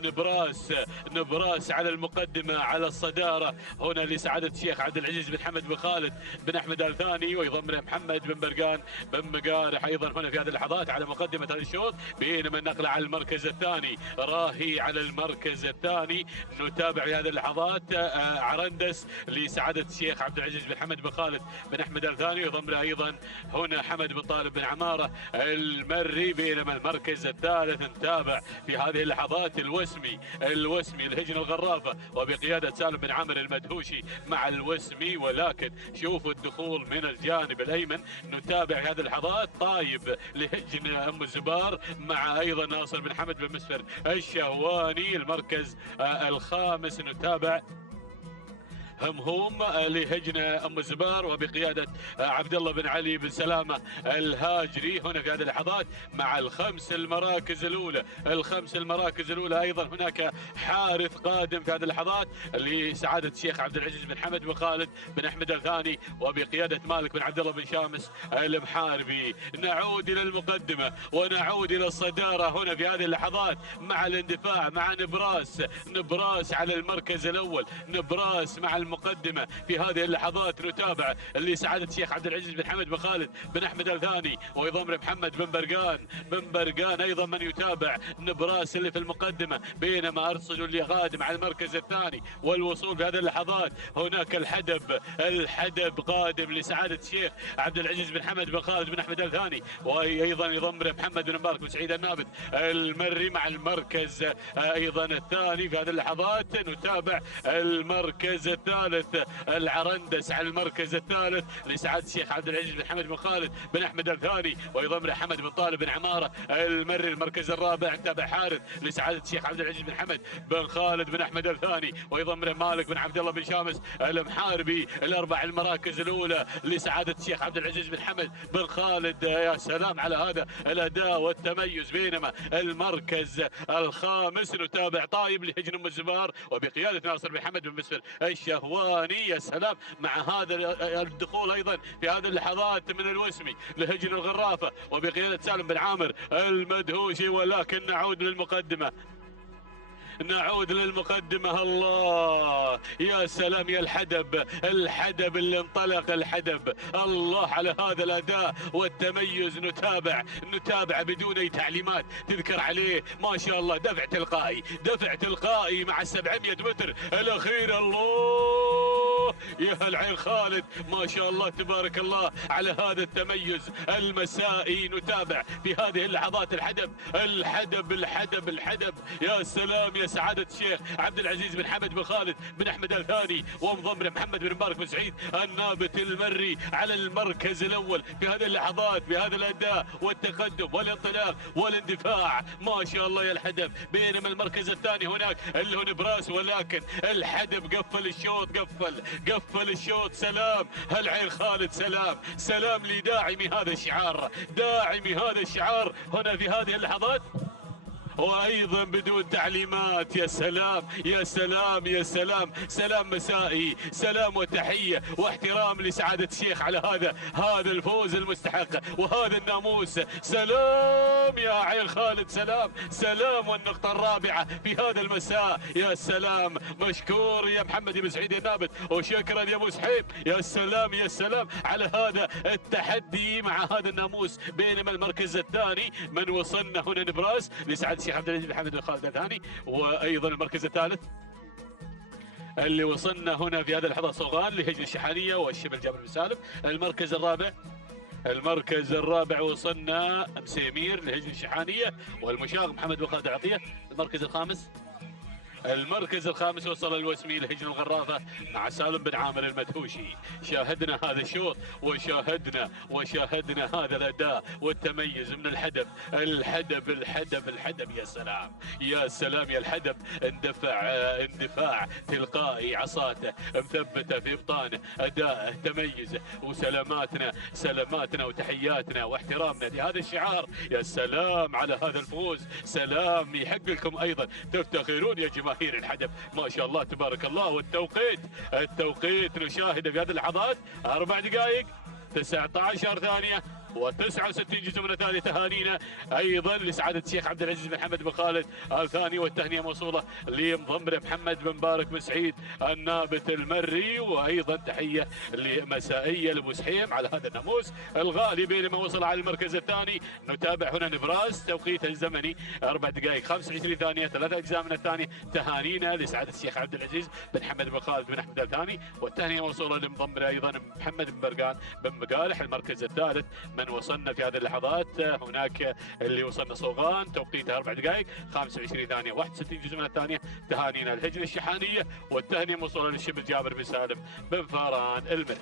نبراس على المقدمة على الصدارة هنا لسعادة الشيخ عبد العزيز بن حمد بن خالد بن أحمد آل ثاني، ويضم محمد بن برقان بن مقارح أيضا هنا في هذه اللحظات على مقدمة هذا الشوط، بينما النقلة على المركز الثاني راهي على المركز الثاني. نتابع في هذه اللحظات عرندس لسعادة الشيخ عبد العزيز بن حمد بن خالد بن أحمد آل ثاني، ويضم له أيضا هنا حمد بن طالب بن عمارة المري، بينما المركز الثالث نتابع في هذه اللحظات الوسمي الهجن الغرافة وبقيادة سالم بن عامر المدهوشي مع الوسمي. ولكن شوفوا الدخول من الجانب الأيمن، نتابع في هذه اللحظات طايب لهجن أم الزبار مع أيضا ناصر بن حمد بن مسفر الشهواني. المركز الخامس نتابع همهوم لهجن ام الزبار وبقياده عبد الله بن علي بن سلامه الهاجري هنا في هذه اللحظات مع الخمس المراكز الاولى. ايضا هناك حارث قادم في هذه اللحظات لسعاده الشيخ عبد العزيز بن حمد بن خالد بن احمد آل ثاني وبقياده مالك بن عبد الله بن شامس المحاربي. نعود الى المقدمه ونعود الى الصداره هنا في هذه اللحظات مع الاندفاع مع نبراس على المركز الاول، نبراس مع المقدمة في هذه اللحظات. نتابع لسعادة الشيخ عبد العزيز بن حمد بن خالد بن أحمد آل ثاني ويضم محمد بن برقان أيضا من يتابع نبراس اللي في المقدمة، بينما أرصد اللي قادم على المركز الثاني والوصول في هذه اللحظات. هناك الحدب قادم لسعادة الشيخ عبد العزيز بن حمد بن خالد بن أحمد آل ثاني، وأيضا يضم محمد بن مبارك بن سعيد النابت المري مع المركز أيضا الثاني في هذه اللحظات. نتابع المركز الثالث العرندس على المركز الثالث لسعادة الشيخ عبد العزيز بن حمد بن خالد بن أحمد آل ثاني ويضم حمد بن طالب بن عمارة المري. المركز الرابع نتابع حارث لسعادة الشيخ عبد العزيز بن حمد بن خالد بن أحمد آل ثاني ويضم مالك بن عبد الله بن شامس المحاربي. الأربع المراكز الأولى لسعادة الشيخ عبد العزيز بن حمد بن خالد. يا سلام على هذا الأداء والتميز. بينما المركز الخامس نتابع طايب لهجن أم الزبار وبقيادة ناصر بن حمد بن مسفر الشهواني. يا سلام مع هذا الدخول ايضا في هذه اللحظات من الوسمي لهجن الغرافه وبقياده سالم بن عامر المدهوشي. ولكن نعود للمقدمه. الله يا سلام يا الحدب اللي انطلق الله على هذا الاداء والتميز. نتابع بدون اي تعليمات تذكر عليه، ما شاء الله دفع تلقائي مع 700 متر الاخير. الله يا العين خالد، ما شاء الله تبارك الله على هذا التميز المسائي. نتابع في هذه اللحظات الحدب. يا سلام يا سعادة الشيخ عبد العزيز بن حمد بن خالد بن أحمد آل ثاني ومضم محمد بن مبارك بن سعيد النابت المري على المركز الأول في هذه اللحظات بهذا الأداء والتقدم والانطلاق والاندفاع. ما شاء الله يا الحدب. بينما المركز الثاني هناك اللي هو نبراس، ولكن الحدب قفل الشوط. سلام هالعين خالد، سلام لداعمي هذا الشعار هنا في هذه اللحظات وايضا بدون تعليمات. يا سلام مسائي، سلام وتحيه واحترام لسعاده الشيخ على هذا الفوز المستحق وهذا الناموس. سلام يا عين خالد، سلام والنقطه الرابعه في هذا المساء. يا سلام، مشكور يا محمد بن سعيد النابت وشكرا يا ابو سحيب. يا سلام على هذا التحدي مع هذا الناموس. بينما المركز الثاني من وصلنا هنا نبراس لسعاده الشيخ عبد العزيز بن حمد بن خالد الثاني، وايضا المركز الثالث اللي وصلنا هنا في هذه اللحظه صوغان لهجن الشحانيه والشبل جابر بن سالم. المركز الرابع وصلنا مسيمير لهجن الشحانيه والمشاغ محمد بن خالد العطيه. المركز الخامس المركز الخامس وصل الوسمي لهجن الغرافة مع سالم بن عامر المدهوشي. شاهدنا هذا الشوط وشاهدنا هذا الأداء والتميز من الحدب. الحدب يا سلام يا الحدب. اندفاع تلقائي، عصاته مثبته في ابطانه، اداءه، تميزه، وسلاماتنا وتحياتنا واحترامنا لهذا الشعار. يا سلام على هذا الفوز، سلام يحق لكم ايضا تفتخرون يا جماهير الحدب. ما شاء الله تبارك الله. والتوقيت نشاهده في هذه اللحظات 4 دقائق 19 ثانية و69 جزء من الثانية. تهانينا ايضا لسعاده الشيخ عبد العزيز بن حمد بن خالد الثاني، والتهنئه موصوله لمضمر محمد بن مبارك بن سعيد النابت المري، وايضا تحيه لمسائيه لابو سحيم على هذا الناموس الغالي. بينما وصل على المركز الثاني نتابع هنا نبراس توقيته الزمني 4 دقائق 25 ثانيه 3 اجزاء من الثانيه. تهانينا لسعاده الشيخ عبد العزيز بن حمد بن خالد بن احمد الثاني، والتهنئه موصوله لمضمر ايضا محمد بن برقان بن مقالح المركز الثالث. من وصلنا في هذه اللحظات هناك اللي وصلنا صوغان توقيته 4 دقائق 25 ثانيه 61 جزء من الثانيه. تهانينا الهجنه الشحانيه، والتهنئه موصوله للشبل جابر بن سالم بن فاران المري.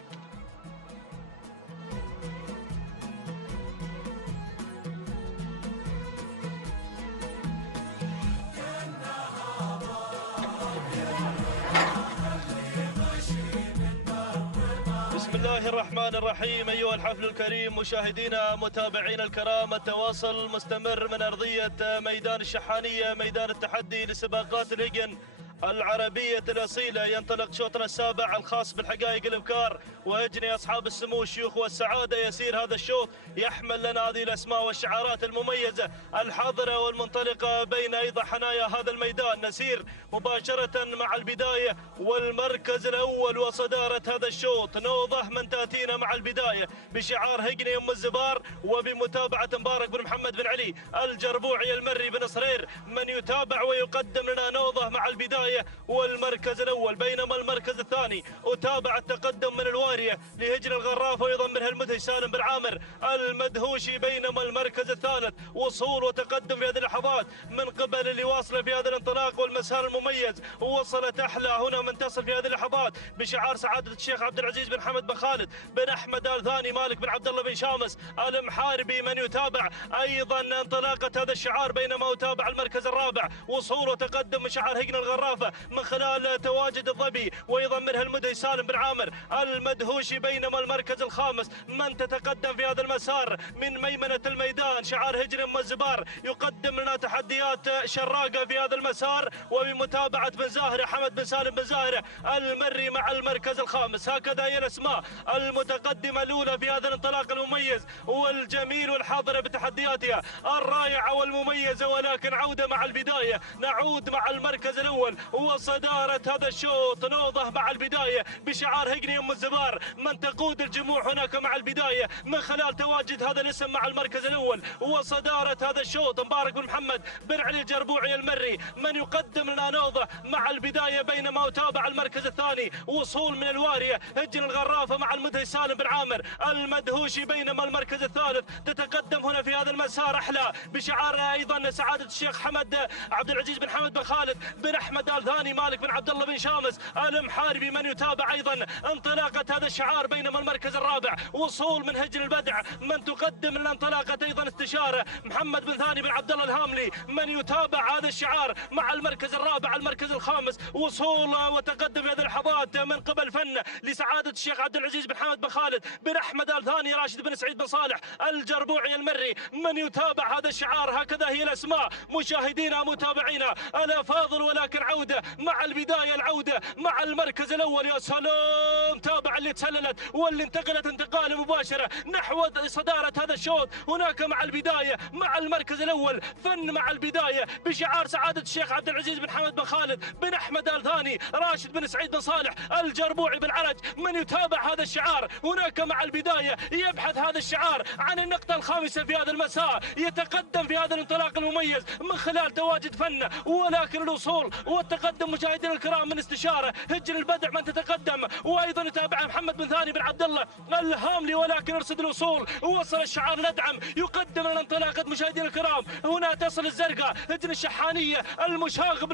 بسم الله الرحمن الرحيم. أيها الحفل الكريم، مشاهدينا متابعينا الكرام، التواصل مستمر من أرضية ميدان الشحانية، ميدان التحدي لسباقات الهجن العربية الأصيلة. ينطلق شوطنا السابع الخاص بالحقائق الإبكار وهجن أصحاب السمو الشيوخ والسعادة. يسير هذا الشوط يحمل لنا هذه الأسماء والشعارات المميزة الحاضرة والمنطلقة بين أيضا حنايا هذا الميدان. نسير مباشرة مع البداية والمركز الأول وصدارة هذا الشوط. نوضح من تأتينا مع البداية بشعار هجني أم الزبار، وبمتابعة مبارك بن محمد بن علي الجربوعي المري بن صرير. من يتابع ويقدم لنا نوضح مع البداية والمركز الأول. بينما المركز الثاني أتابع التقدم من الوارية لهجن الغرافة ويضمنها المدهش سالم بن عامر المدهوشي. بينما المركز الثالث وصول وتقدم في هذه اللحظات من قبل اللي واصله في هذا الانطلاق والمسار المميز. وصلت أحلى هنا من تصل في هذه اللحظات بشعار سعادة الشيخ عبد العزيز بن حمد بن خالد بن أحمد آل ثاني مالك بن عبد الله بن شامس المحاربي. من يتابع أيضا انطلاقة هذا الشعار. بينما أتابع المركز الرابع وصول وتقدم من شعار هجن الغرافة من خلال تواجد الظبي ويضمنها المدهش سالم بن عامر المدهوشي. بينما المركز الخامس من تتقدم في هذا المسار من ميمنة الميدان شعار هجن ام الزبار، يقدم لنا تحديات شراقة في هذا المسار، وبمتابعة بن زاهرة حمد بن سالم بن زاهرة المري مع المركز الخامس. هكذا هي الأسماء المتقدمة الأولى في هذا الانطلاق المميز والجميل والحاضرة بتحدياتها الرائعة والمميزة. ولكن عودة مع البداية، نعود مع المركز الأول وصدارة هذا الشوط. نوضح مع البداية بشعار هجني أم الزبار. من تقود الجموع هناك مع البداية من خلال تواجد هذا الاسم مع المركز الأول وصدارة هذا الشوط مبارك بن محمد بن علي الجربوعي المري. من يقدم لنا نوضة مع البداية. بينما أتابع المركز الثاني وصول من الوارية هجن الغرافة مع المدهش سالم بن عامر المدهوشي. بينما المركز الثالث تتقدم هنا في هذا المسار أحلى بشعار أيضا سعادة الشيخ حمد عبد العزيز بن حمد بن خالد بن أحمد آل ثاني مالك بن عبد الله بن شامس المحاربي. من يتابع أيضا انطلاقة هذا الشعار. بينما المركز الرابع وصول من هجن البدع. من تقدم لنا انطلاقة أيضا استشارة محمد بن ثاني بن عبد الله الهاملي. من يتابع هذا الشعار مع المركز الرابع. المركز الخامس وصول وتقدم في هذه اللحظات من قبل فن لسعادة الشيخ عبد العزيز بن حمد بن خالد بن أحمد آل ثاني راشد بن سعيد بن صالح الجربوعي المري. من يتابع هذا الشعار. هكذا هي الأسماء مشاهدينا متابعينا الأفاضل. ولكن عودة مع البداية، العودة مع المركز الأول. يا سلام، تابع اللي تسللت واللي انتقلت انتقال مباشرة نحو صدارة هذا الشوط. هناك مع البداية مع المركز الأول فن مع البداية بشعار سعادة الشيخ عبد العزيز بن حمد بن خالد بن أحمد آل ثاني راشد بن سعيد بن صالح الجربوعي بن عرج. من يتابع هذا الشعار. هناك مع البداية يبحث هذا الشعار عن النقطة الخامسة في هذا المساء. يتقدم في هذا الانطلاق المميز من خلال تواجد فن. ولكن الوصول تتقدم مشاهدينا الكرام من استشاره هجن البدع من تتقدم، وايضا يتابعها محمد بن ثاني بن عبد الله الهاملي، ولكن ارصد الوصول ووصل الشعار ندعم يقدم لنا انطلاقه مشاهدينا الكرام. هنا تصل الزرقاء هجن الشحانيه المشاغب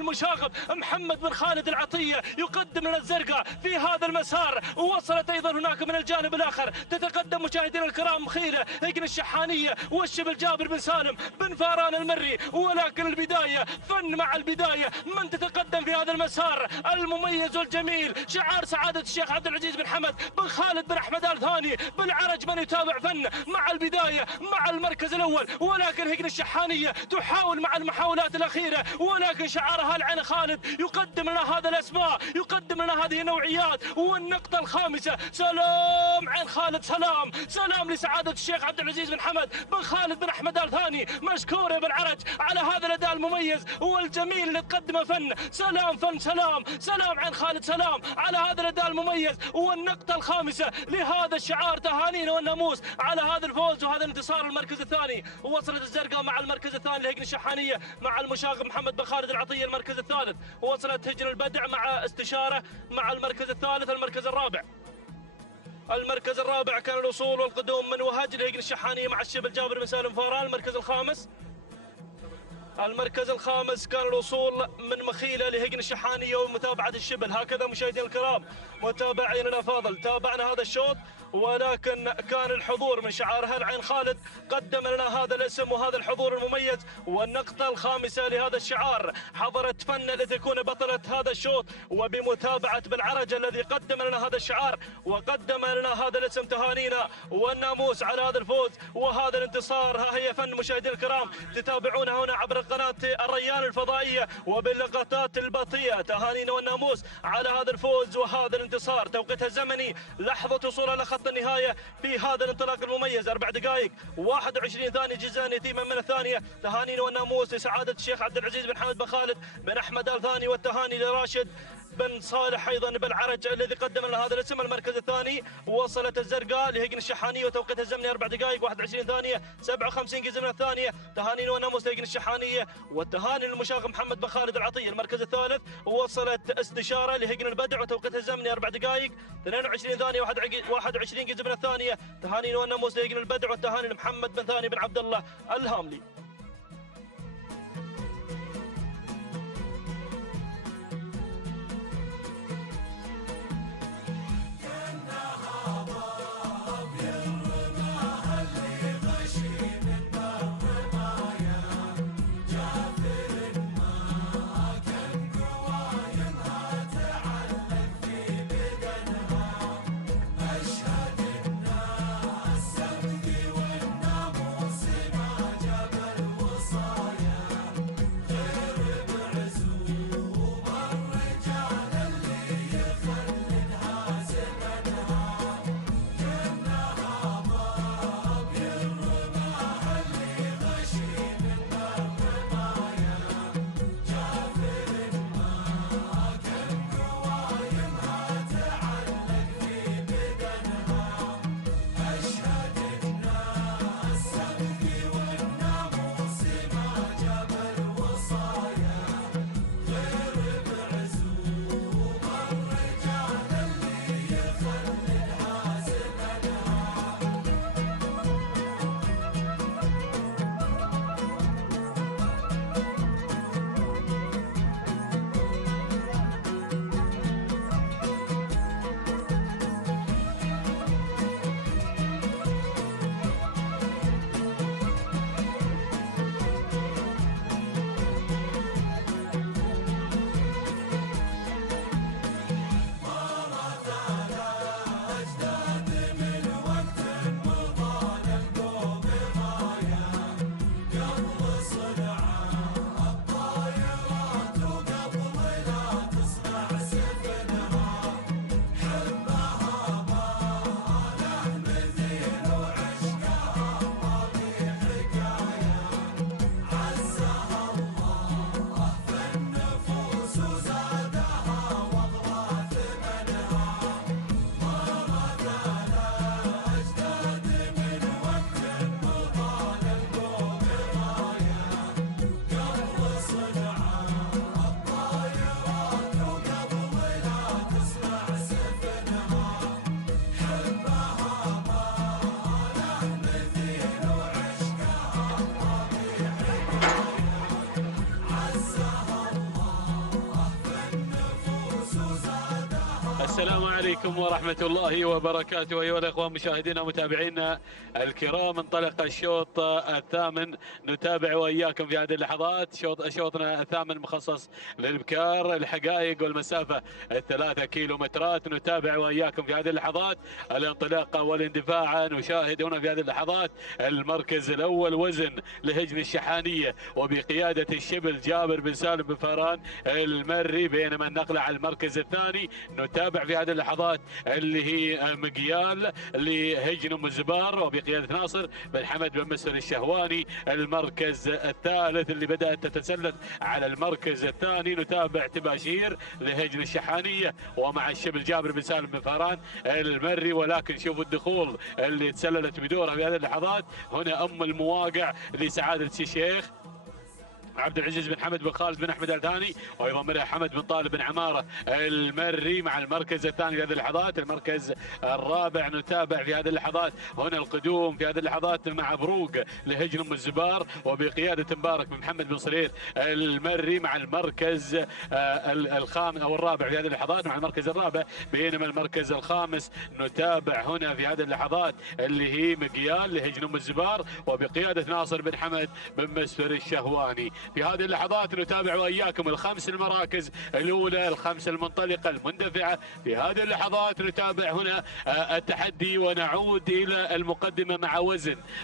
محمد بن خالد العطيه يقدم لنا الزرقاء في هذا المسار، ووصلت ايضا هناك من الجانب الاخر تتقدم مشاهدينا الكرام مخيله هجن الشحانيه والشبل جابر بن سالم بن فاران المري، ولكن البدايه فن مع البدايه من تتقدم في هذا المسار المميز والجميل، شعار سعاده الشيخ عبد العزيز بن حمد بن خالد بن احمد ال ثاني بالعرج من يتابع فن مع البدايه مع المركز الاول، ولكن هجن الشحانيه تحاول مع المحاولات الاخيره، ولكن شعارها العين خالد يقدم لنا هذا الاسماء، يقدم لنا هذه النوعيات. والنقطه الخامسه سلام عين خالد، سلام لسعاده الشيخ عبد العزيز بن حمد بن خالد بن احمد ال ثاني، مشكور يا بالعرج على هذا الاداء المميز والجميل اللي تقدمه فن. سلام عين خالد، سلام على هذا الاداء المميز. والنقطه الخامسه لهذا الشعار تهانينا والناموس على هذا الفوز وهذا الانتصار. المركز الثاني وصلت الزرقاء مع المركز الثاني لهجن الشحانيه مع المشاغب محمد بن خالد العطيه المركز الثالث، وصلت هجن البدع مع استشاره مع المركز الثالث. المركز الرابع كان الوصول والقدوم من وهج لهجن الشحانيه مع الشبل جابر بن سالم فاران. المركز الخامس كان الوصول من مخيله لهجن الشحانيه ومتابعه الشبل. هكذا مشاهدينا الكرام متابعينا الافاضل تابعنا هذا الشوط، ولكن كان الحضور من شعارها العين خالد قدم لنا هذا الاسم وهذا الحضور المميز. والنقطة الخامسة لهذا الشعار حضرت فن لتكون بطلة هذا الشوط، وبمتابعة بالعرج الذي قدم لنا هذا الشعار وقدم لنا هذا الاسم تهانينا والناموس على هذا الفوز وهذا الانتصار. ها هي فن مشاهدينا الكرام تتابعونها هنا عبر قناة الريان الفضائية وباللقطات البطيئة. تهانينا والناموس على هذا الفوز وهذا الانتصار. توقيتها الزمني لحظة وصولها لخط النهاية في هذا الانطلاق المميز 4 دقائق 21 ثانية جزاء يتيما من الثانية. تهانينا والناموس لسعادة الشيخ عبد العزيز بن حمد بن خالد بن أحمد ال ثاني، والتهاني لراشد بن صالح ايضا بالعرج الذي قدم لنا هذا الاسم. المركز الثاني وصلت الزرقاء لهجن الشحانيه وتوقيتها الزمني 4 دقائق 21 ثانيه 57 جزء من الثانيه. تهانينا وناموس لهجن الشحانيه والتهاني للمشاغب محمد بن خالد العطيه. المركز الثالث وصلت استشاره لهجن البدع وتوقيتها الزمني 4 دقائق 22 ثانيه 21 جزء من الثانيه. تهانينا وناموس لهجن البدع والتهاني لمحمد بن ثاني بن عبد الله الهاملي. السلام عليكم ورحمة الله وبركاته. أيها الأخوة مشاهدينا ومتابعينا الكرام، انطلق الشوط الثامن، نتابع وإياكم في هذه اللحظات. شوطنا الثامن مخصص للإبكار، الحقائق والمسافة 3 كيلومترات. نتابع وإياكم في هذه اللحظات الانطلاقة والاندفاع. نشاهد هنا في هذه اللحظات المركز الأول وزن لهجن الشحانية وبقيادة الشبل جابر بن سالم بن فاران المري، بينما النقل على المركز الثاني نتابع في هذه اللحظات اللي هي مقيال لهجن ام الزبار وبقياده ناصر بن حمد بن مسر الشهواني. المركز الثالث اللي بدات تتسلل على المركز الثاني نتابع تباشير لهجن الشحانيه ومع الشبل جابر بن سالم بن فاران المري. ولكن شوفوا الدخول اللي تسللت بدورها في هذه اللحظات. هنا ام المواقع لسعاده الشيخ عبد العزيز بن حمد بن خالد بن احمد الثاني، ويضمنها حمد بن طالب بن عماره المري مع المركز الثاني في هذه اللحظات. المركز الرابع نتابع في هذه اللحظات هنا القدوم في هذه اللحظات مع بروق لهجن ام الزبار وبقياده مبارك بن محمد بن صرير المري مع المركز الخامس او الرابع في هذه اللحظات مع المركز الرابع. بينما المركز الخامس نتابع هنا في هذه اللحظات اللي هي مقيال لهجن ام الزبار وبقياده ناصر بن حمد بن مسفر الشهواني. في هذه اللحظات نتابع وإياكم الخمس المراكز الأولى، الخمس المنطلقة المندفعة. في هذه اللحظات نتابع هنا التحدي ونعود إلى المقدمة مع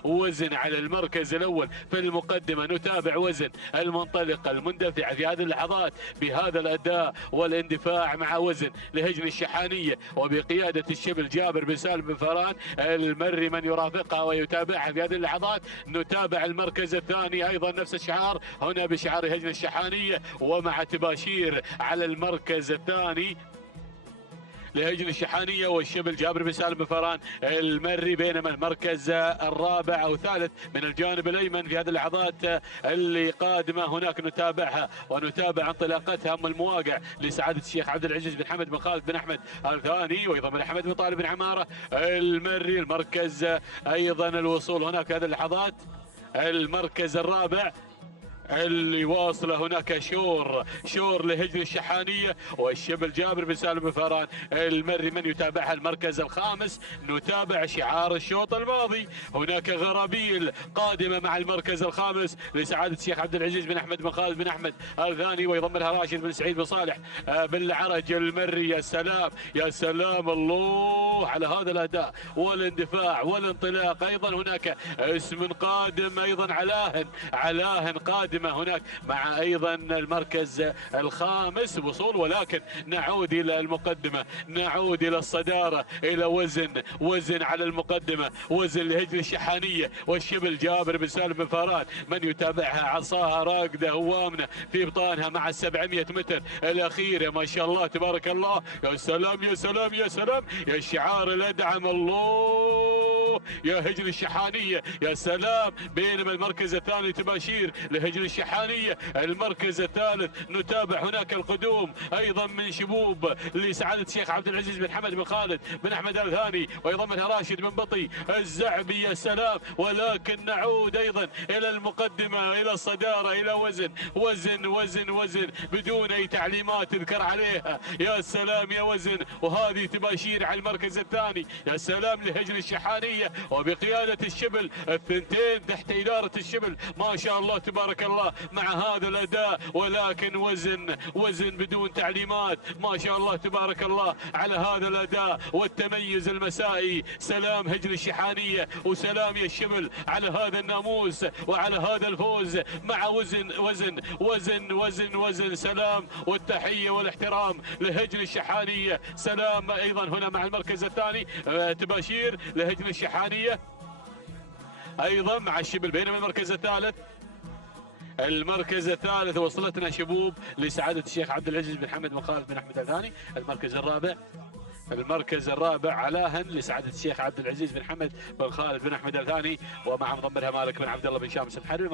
وزن على المركز الأول في المقدمة. نتابع وزن المنطلقة المندفعة في هذه اللحظات بهذا الأداء والاندفاع مع وزن لهجن الشحانية وبقيادة الشبل جابر بن سالم بن فاران المري من يرافقها ويتابعها في هذه اللحظات. نتابع المركز الثاني أيضا نفس الشعار هنا بشعار هجن الشحانية ومع تباشير على المركز الثاني لهجن الشحانية والشبل جابر بن سالم بن فاران المري. بينما المركز الرابع أو ثالث من الجانب الأيمن في هذه اللحظات اللي قادمة هناك نتابعها ونتابع انطلاقتها أم المواقع لسعادة الشيخ عبد العزيز بن حمد بن خالد بن أحمد الثاني ويضمن حمد بن طالب بن عمارة المري. المركز أيضا الوصول هناك في هذه اللحظات المركز الرابع اللي واصله هناك شور لهجن الشحانية والشبل جابر بن سالم بن فاران المري من يتابعها. المركز الخامس نتابع شعار الشوط الماضي هناك غرابيل قادمة مع المركز الخامس لسعادة الشيخ عبد العزيز بن أحمد بن خالد بن أحمد الثاني ويضمنها راشد بن سعيد بن صالح بن العرج المري. يا سلام يا سلام الله على هذا الأداء والاندفاع والانطلاق. أيضا هناك اسم قادم أيضا علاهن قادم هناك مع ايضا المركز الخامس وصول. ولكن نعود الى المقدمه، نعود الى الصداره، الى وزن على المقدمه، وزن لهجن الشحانيه والشبل جابر بن سالم بن فاران من يتابعها عصاها راقده وامنه في ابطانها مع 700 متر الاخيره. ما شاء الله تبارك الله. يا سلام يا سلام يا سلام يا الشعار الادعم الله يا هجن الشحانيه يا سلام. بينما المركز الثاني تباشير لهجن الشحانية. المركز الثالث نتابع هناك القدوم أيضا من شبوب لسعادة الشيخ عبد العزيز بن حمد بن خالد بن أحمد الثاني ويضمنها راشد بن بطي الزعبي. يا سلام. ولكن نعود أيضا إلى المقدمة، إلى الصدارة، إلى وزن بدون أي تعليمات تذكر عليها. يا سلام يا وزن. وهذه تباشير على المركز الثاني. يا سلام لهجن الشحانية وبقيادة الشبل الثنتين تحت إدارة الشبل ما شاء الله تبارك الله مع هذا الأداء. ولكن وزن بدون تعليمات ما شاء الله تبارك الله على هذا الأداء والتميز المسائي. سلام هجن الشحانية وسلام يا الشبل على هذا الناموس وعلى هذا الفوز مع وزن. سلام والتحية والاحترام لهجن الشحانية. سلام أيضا هنا مع المركز الثاني تباشير لهجن الشحانية أيضا مع الشبل. بينما المركز الثالث وصلتنا شبوب لسعادة الشيخ عبد العزيز بن حمد بن خالد بن أحمد الثاني. المركز الرابع علاهن لسعادة الشيخ عبد العزيز بن حمد بن خالد بن أحمد الثاني ومع مضمرها مالك بن عبد الله بن شامس الحربي.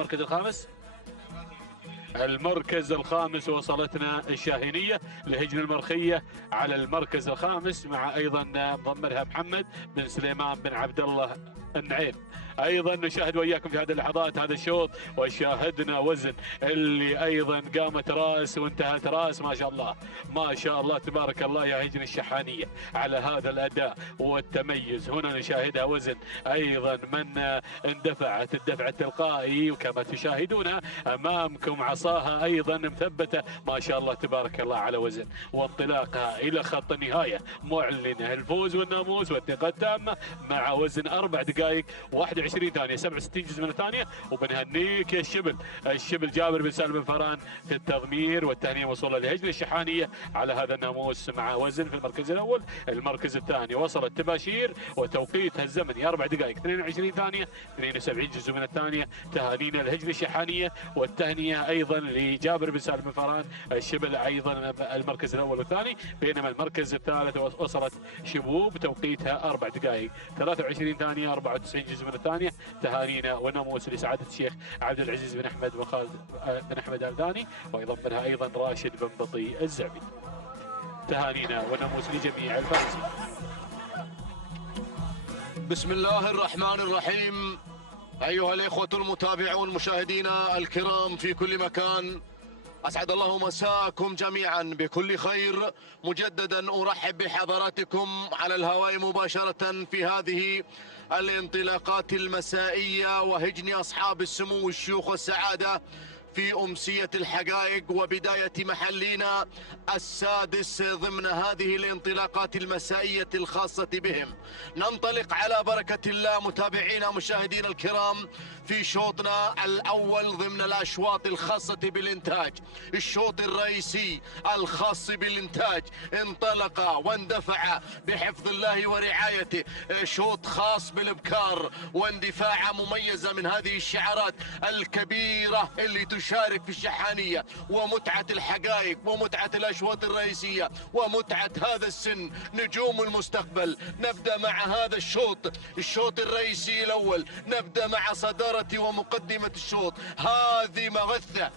المركز الخامس وصلتنا الشاهينية لهجن المرخية على المركز الخامس مع أيضا مضمرها محمد بن سليمان بن عبد الله النعيم. ايضا نشاهد وياكم في هذه اللحظات هذا الشوط، وشاهدنا وزن اللي ايضا قامت راس وانتهت راس. ما شاء الله ما شاء الله تبارك الله يا هجن الشحانيه على هذا الاداء والتميز. هنا نشاهدها وزن ايضا من اندفعت الدفع التلقائي، وكما تشاهدون امامكم عصاها ايضا مثبته. ما شاء الله تبارك الله على وزن وانطلاقها الى خط النهايه، معلنه الفوز والناموس والثقه التامه مع وزن 4 دقائق 21 ثانيه 67 جزء من الثانيه. وبنهنيك يا الشبل جابر بن سالم بن فران في التضمير، والتهنئه موصوله لهجن الشحانيه على هذا الناموس مع وزن في المركز الاول. المركز الثاني وصلت تباشير وتوقيتها الزمني 4 دقائق 22 ثانيه 72 جزء من الثانيه. تهانينا لهجن الشحانيه، والتهنئه ايضا لجابر بن سالم بن فران الشبل ايضا المركز الاول والثاني. بينما المركز الثالث وصلت شبوب توقيتها 4 دقائق 23 ثانيه 94 جزء من الثانيه. تهانينا وناموس لسعاده الشيخ عبد العزيز بن احمد بن خالد بن احمد ال ثاني، ويضمنها ايضا راشد بن بطي الزعبي. تهانينا وناموس لجميع الفائزين. بسم الله الرحمن الرحيم. أيها الإخوة المتابعون مشاهدينا الكرام في كل مكان، أسعد الله مساءكم جميعا بكل خير. مجددا أرحب بحضراتكم على الهواء مباشرة في هذه الانطلاقات المسائية وهجن أصحاب السمو الشيوخ والسعادة في أمسية الحقائق وبداية محلنا السادس ضمن هذه الانطلاقات المسائية الخاصة بهم. ننطلق على بركة الله متابعينا مشاهدينا الكرام في شوطنا الأول ضمن الأشواط الخاصة بالإنتاج. الشوط الرئيسي الخاص بالإنتاج انطلق واندفع بحفظ الله ورعايته، شوط خاص بالإبكار واندفاع مميزة من هذه الشعارات الكبيرة اللي تشارك في الشحانية ومتعة الحقائق ومتعة الأشواط الرئيسية ومتعة هذا السن، نجوم المستقبل. نبدأ مع هذا الشوط الرئيسي الأول، نبدأ مع صدارة ومقدمة الشوط. هذه مغثة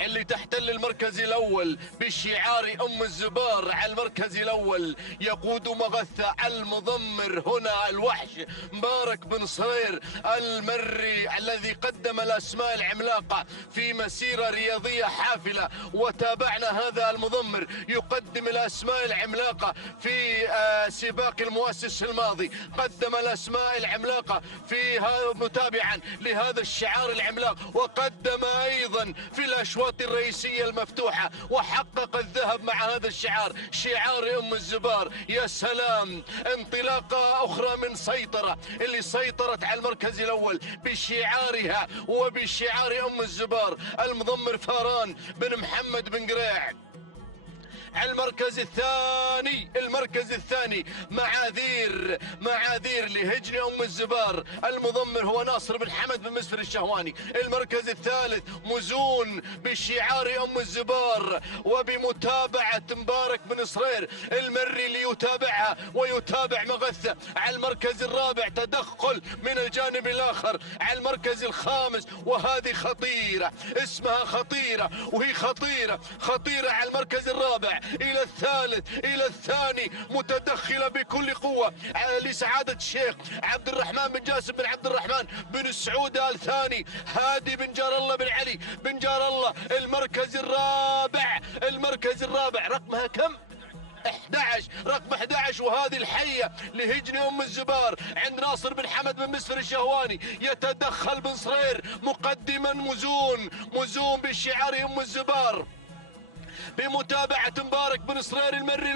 اللي تحتل المركز الأول بشعار أم الزبار. على المركز الأول يقود مغثة المضمر هنا الوحش مبارك بن صرير المري، الذي قدم الأسماء العملاقة في مسيرة رياضية حافلة. وتابعنا هذا المضمر يقدم الأسماء العملاقة في سباق المؤسس الماضي، قدم الأسماء العملاقة في متابعا لهذا الشعار العملاق، وقدم أيضا في الأشواط الرئيسية المفتوحة وحقق الذهب مع هذا الشعار، شعار أم الزبار. يا سلام، انطلاقة أخرى من سيطرة اللي سيطرت على المركز الأول بشعارها وبشعار أم الزبار. المضمر فاران بن محمد بن قريع. المركز الثاني معاذير لهجن أم الزبار. المضمر هو ناصر بن حمد بن مسفر الشهواني. المركز الثالث مزون بشعار أم الزبار وبمتابعة مبارك بن صرير المري اللي يتابعها ويتابع مغثة. على المركز الرابع تدخل من الجانب الآخر على المركز الخامس، وهذه خطيرة، اسمها خطيرة وهي خطيرة على المركز الرابع إلى الثالث إلى الثاني، متدخلة بكل قوة لسعادة الشيخ عبد الرحمن بن جاسم بن عبد الرحمن بن سعود آل ثاني. هادي بن جار الله بن علي بن جار الله. المركز الرابع رقمها كم؟ 11، رقم 11. وهذه الحية لهجن أم الزبار عند ناصر بن حمد بن مسفر الشهواني. يتدخل بن صرير مقدما مزون بشعار أم الزبار بمتابعة مبارك بن صرير المري.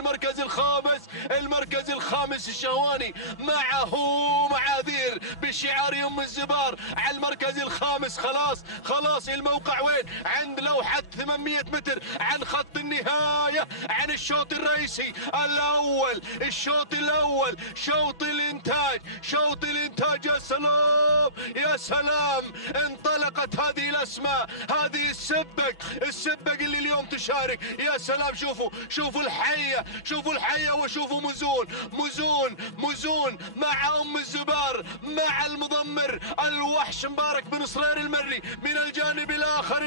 المركز الخامس الشهواني معه معاذير بشعار أم الزبار على المركز الخامس. خلاص الموقع وين؟ عند لوحة 800 متر عن خط النهاية، عن الشوط الرئيسي الأول. الشوط الأول شوط الإنتاج. يا سلام، انطلقت هذه الأسماء، هذه السبق اللي اليوم تشارك يا سلام، شوفوا الحية، شوفوا الحية، وشوفوا مزون مع ام الزبار مع المضمر الوحش مبارك بن صرير المري. من الجانب الاخر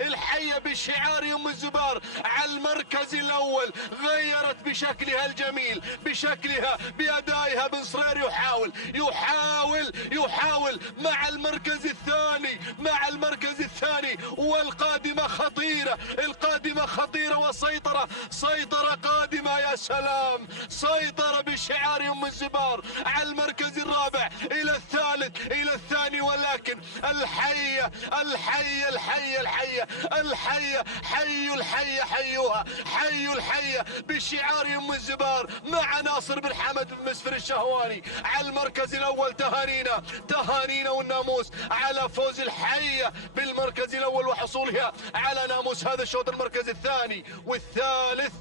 الحية بشعار ام الزبار على المركز الاول، غيرت بشكلها الجميل، بشكلها بادائها. بن صرير يحاول مع المركز الثاني والقادمة خطيرة وسيطرة قادمة. يا سلام، سيطرة بشعار ام الزبار على المركز الرابع إلى الثالث إلى الثاني، ولكن الحية حي الحية بشعار ام الزبار مع ناصر بن حمد بن مسفر الشهواني على المركز الأول. تهانينا والناموس على فوز الحية بالمركز الأول وحصولها على ناموس هذا الشوط. المركز الثاني والثالث،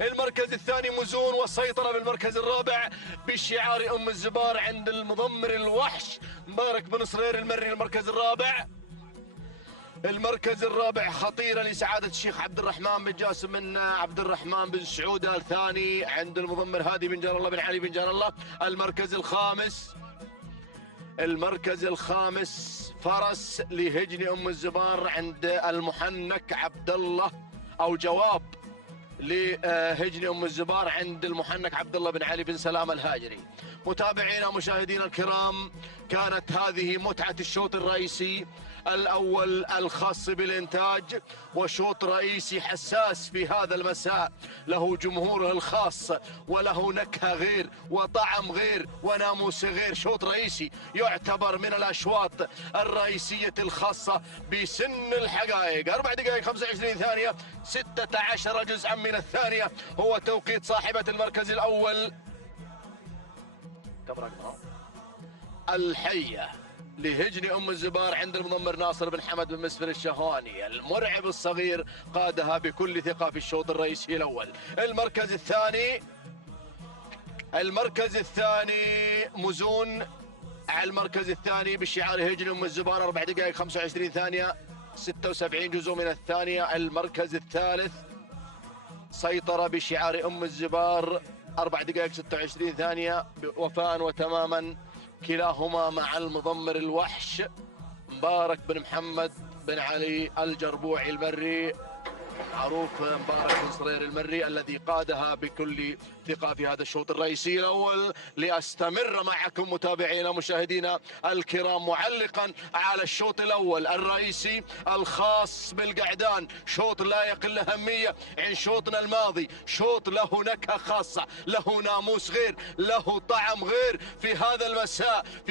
المركز الثاني مزون، والسيطرة بالمركز الرابع بشعار ام الزبار عند المضمر الوحش مبارك بن صرير المري. المركز الرابع خطيرة لسعادة الشيخ عبد الرحمن بن جاسم من عبد الرحمن بن سعود الثاني عند المضمر هادي بن جار الله بن علي بن جار الله. المركز الخامس فرس لهجن ام الزبار عند المحنك عبد الله، او جواب لهجن ام الزبار عند المحنك عبد الله بن علي بن سلام الهاجري. متابعينا مشاهدينا الكرام، كانت هذه متعة الشوط الرئيسي الأول الخاص بالإنتاج، وشوط رئيسي حساس في هذا المساء، له جمهوره الخاص وله نكهة غير وطعم غير وناموس غير. شوط رئيسي يعتبر من الأشواط الرئيسية الخاصة بسن الحقائق. 4 دقائق 25 ثانية 16 جزءا من الثانية هو توقيت صاحبة المركز الأول. كم رقمها؟ الحية لهجن ام الزبار عند المضمر ناصر بن حمد بن مسفر الشهواني المرعب الصغير، قادها بكل ثقة في الشوط الرئيسي الأول. المركز الثاني مزون على المركز الثاني بشعار هجن ام الزبار. 4 دقائق 25 ثانية 76 جزء من الثانية. المركز الثالث سيطرة بشعار ام الزبار 4 دقائق 26 ثانية وفاء وتماما، كلاهما مع المضمر الوحش مبارك بن محمد بن علي الجربوعي المري، معروف مبارك بن صرير المري الذي قادها بكل ثقة في هذا الشوط الرئيسي الأول. لأستمر معكم متابعينا مشاهدينا الكرام معلقا على الشوط الأول الرئيسي الخاص بالقعدان، شوط لا يقل أهمية عن شوطنا الماضي، شوط له نكهة خاصة، له ناموس غير، له طعم غير. في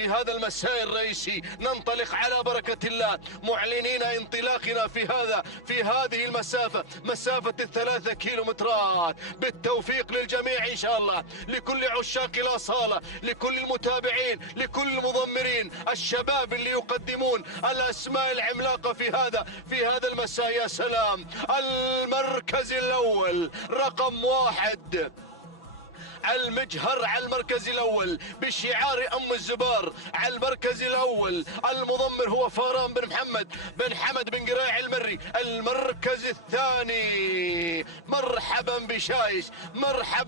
هذا المساء الرئيسي ننطلق على بركة الله معلنين انطلاقنا في هذه المسافة، مسافة 3 كيلومترات، بالتوفيق للجميع إن شاء الله، لكل عشاق الأصالة، لكل المتابعين، لكل المضمرين، الشباب اللي يقدمون الأسماء العملاقة في هذا المساء. يا سلام، المركز الأول رقم 1 المجهر على المركز الأول بشعار أم الزبار. على المركز الأول المضمر هو فاران بن محمد بن حمد بن قراع المري. المركز الثاني مرحبا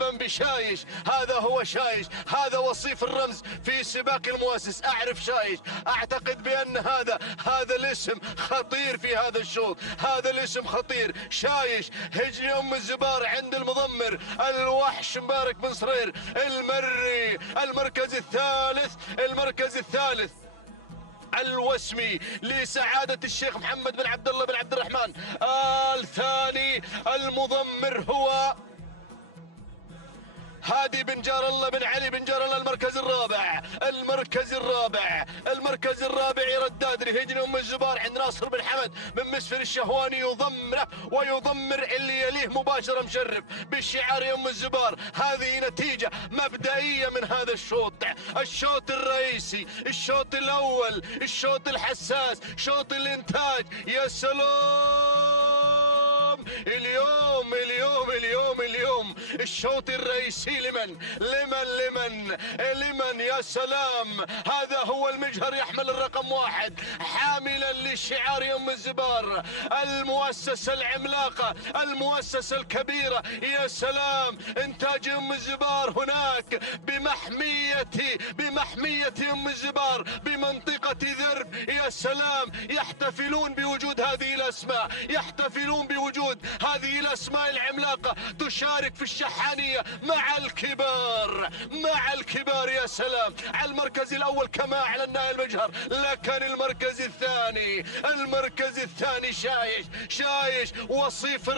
بشايش، هذا هو شايش، هذا وصيف الرمز في سباق المؤسس. أعرف شايش، أعتقد بأن هذا الاسم خطير في هذا الشوط، هذا الاسم خطير. شايش هجن أم الزبار عند المضمر الوحش مبارك بن صرير المري. المركز الثالث الوسمي لسعادة الشيخ محمد بن عبد الله بن عبد الرحمن الثاني. المضمر هو هادي بن جار الله بن علي بن جار الله. المركز الرابع رداد لهجن ام الزبار عند ناصر بن حمد بن مسفر الشهواني، يضمره ويضمر اللي يليه مباشرة مشرف بشعار ام الزبار. هذه نتيجة مبدئية من هذا الشوط الرئيسي، الشوط الأول، الشوط الحساس، شوط الإنتاج. يا سلام، اليوم الشوط الرئيسي لمن يا سلام. هذا هو المجهر يحمل الرقم 1 حاملا لشعار يم الزبار، المؤسسة العملاقة، المؤسسة الكبيرة. يا سلام، انتاج يم الزبار هناك بمحمية يم الزبار بمنطقة ذرب. يا سلام، يحتفلون بوجود هذه الأسماء، يحتفلون بوجود هذه الأسماء العملاقة تشارك في الشحانية مع الكبار. يا سلام، على المركز الأول كما أعلنا المجهر، لكن المركز الثاني شايش وصيف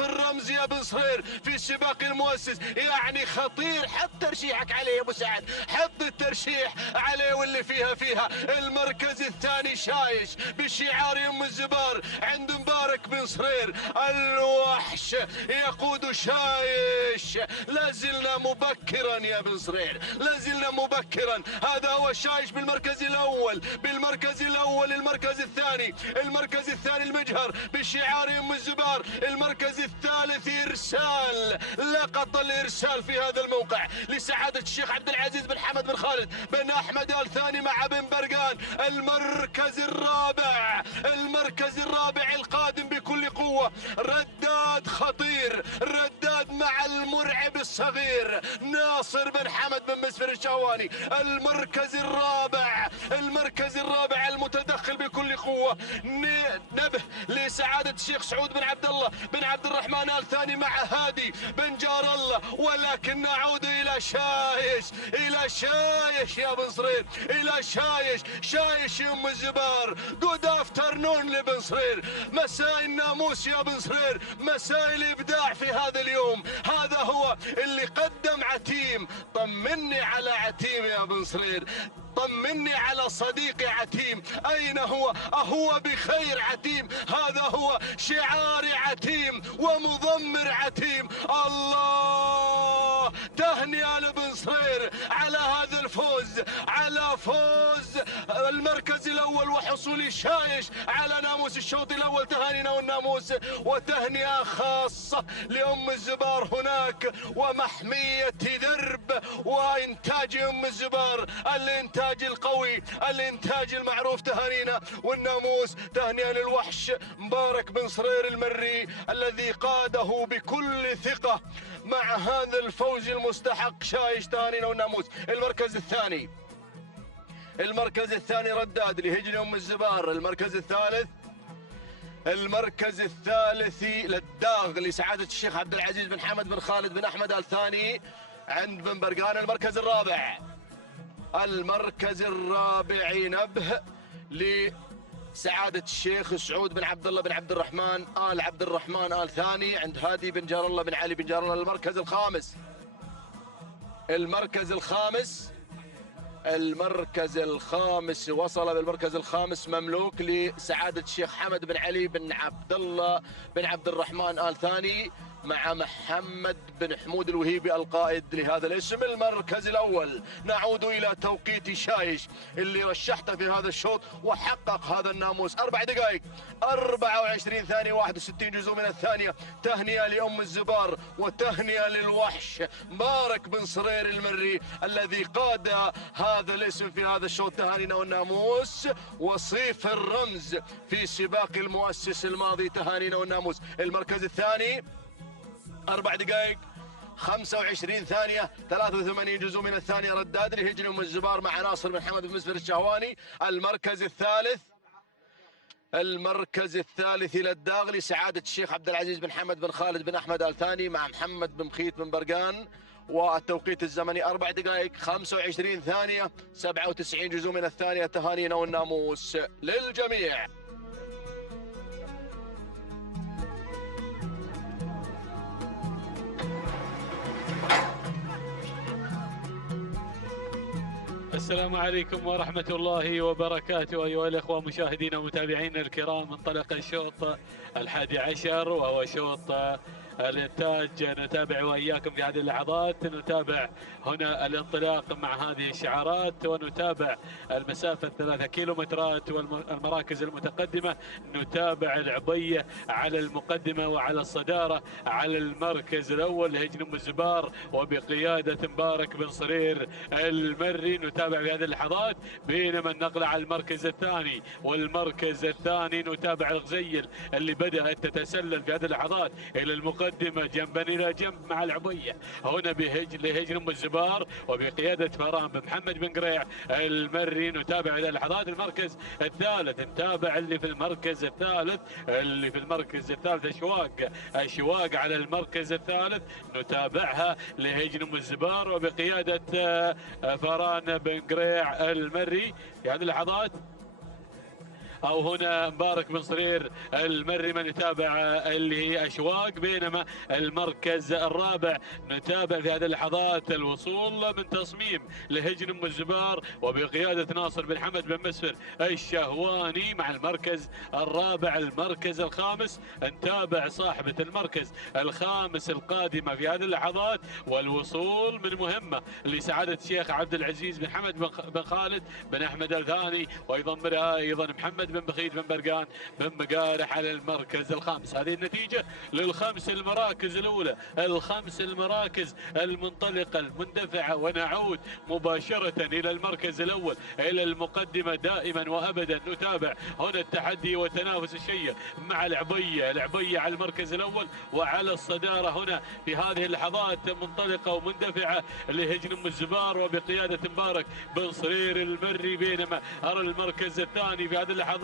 الرمز يا بن صهير في سباق المؤسس. يعني خطير، حط ترشيحك عليه يا ابو سعد، حط الترشيح عليه واللي فيها. المركز الثاني شايش بشعار يم الزبار عند مبارك بن صهير، الوحش يقود شايش. لازلنا مبكرا يا بن صهير، لازلنا مبكرا. هذا هو شايش بالمركز الأول. المركز الثاني المجهر بشعار يم الزبار. المركز الثالث إرسال، لقط الإرسال في هذا الموقع لسعادة الشيخ عبد العزيز بن حمد بن خالد بن أحمد آل ثاني مع بن برقان. المركز الرابع القادم بكل قوة، رداد خطير، رداد مع المرعب الصغير ناصر بن حمد بن مسفر الشهواني. المركز الرابع المتدخل بكل قوة، نبه لسعادة الشيخ سعود بن عبد الله بن عبد الرحمن آل ثاني مع هادي بن جار الله. ولكن نعود إلى شايش يا بن صهير، إلى شايش يم الزبار. جود افترنون لبن صهير، مساء الناموس يا بن صهير، مساء الإبداع في هذا اليوم. هذا هو اللي قدم عتيم. طمني على عتيم يا بن صهير، طمني على صديقي عتيم، أين هو؟ أهو بخير عتيم؟ هذا هو شعار عتيم ومضمر عتيم. الله، تهنئة لبن صهير على هذا الفوز، على فوز المركز الأول وحصول شايش على ناموس الشوط الأول. تهانينا والناموس، وتهنئة خاصة لأم الزبار هناك ومحمية درب وإنتاج أم الزبار، الإنتاج القوي، الإنتاج المعروف. تهانينا والناموس، تهنئة للوحش مبارك بن صهير المري الذي قاده بكل ثقة مع هذا الفوز المستحق شايش. تهانينا والناموس. المركز الثاني رداد لهجن أم الزبار. المركز الثالث للداغ لسعادة الشيخ عبد العزيز بن حمد بن خالد بن أحمد آل ثاني عند بن برقان. المركز الرابع نبه لسعادة الشيخ سعود بن عبد الله بن عبد الرحمن آل ثاني عند هادي بن جار الله بن علي بن جار الله. المركز الخامس وصل بالمركز مملوك لسعادة الشيخ حمد بن علي بن عبد الله بن عبد الرحمن آل ثاني مع محمد بن حمود الوهيبي القائد لهذا الاسم. المركز الأول نعود إلى توقيت شايش اللي رشحته في هذا الشوط وحقق هذا الناموس. 4 دقائق 24 ثانية 61 جزء من الثانية. تهنئة لأم الزبار وتهنئة للوحش مبارك بن صهير المري الذي قاد هذا الاسم في هذا الشوط. تهانينا والناموس، وصيف الرمز في سباق المؤسس الماضي. تهانينا والناموس. المركز الثاني 4 دقائق 25 ثانية 83 جزء من الثانية. رداد لهجن أم الزبار مع ناصر بن حمد بن مسفر الشهواني. المركز الثالث إلى الداغ لسعادة الشيخ عبد العزيز بن حمد بن خالد بن أحمد آل ثاني مع محمد بن مخيت بن برقان. والتوقيت الزمني 4 دقائق 25 ثانية 97 جزء من الثانية. تهانينا والناموس للجميع. السلام عليكم ورحمة الله وبركاته أيها الأخوة مشاهدينا ومتابعينا الكرام. انطلق الشوط 11 وهو شوط الانتاج نتابع واياكم في هذه اللحظات. نتابع هنا الانطلاق مع هذه الشعارات ونتابع المسافه 3 كيلومترات والمراكز المتقدمه. نتابع العبيه على المقدمه وعلى الصداره على المركز الاول لهجن ام الزبار وبقياده مبارك بن صرير المري. نتابع في هذه اللحظات، بينما النقله على المركز الثاني والمركز الثاني نتابع الغزيل اللي بدات تتسلل في هذه اللحظات الى المقدمه جنبا الى جنب مع العبيه هنا لهجن ام الزبار وبقياده فران بن محمد بن قريع المري. نتابع هذه اللحظات المركز الثالث، نتابع اللي في المركز الثالث اشواق على المركز الثالث، نتابعها لهجن ام الزبار وبقياده فران بن قريع المري في هذه اللحظات. او هنا مبارك بن صرير المري من يتابع اللي هي اشواق. بينما المركز الرابع نتابع في هذه اللحظات الوصول من تصميم لهجن ام الزبار وبقياده ناصر بن حمد بن مسفر الشهواني مع المركز الرابع. المركز الخامس نتابع صاحبه المركز الخامس القادمه في هذه اللحظات والوصول من مهمه لسعاده الشيخ عبد العزيز بن حمد بن خالد بن احمد الثاني ويضمرها ايضا محمد بن بخيت بن برقان بن مقارح على المركز الخامس. هذه النتيجة للخمس المراكز الأولى، الخمس المراكز المنطلقة المندفعة. ونعود مباشرة إلى المركز الأول إلى المقدمة دائما وأبدا. نتابع هنا التحدي والتنافس الشيق مع العبية على المركز الأول وعلى الصدارة هنا في هذه اللحظات منطلقة ومندفعة لهجن ام الزبار وبقيادة مبارك بن صرير المري. بينما أرى المركز الثاني في هذه اللحظات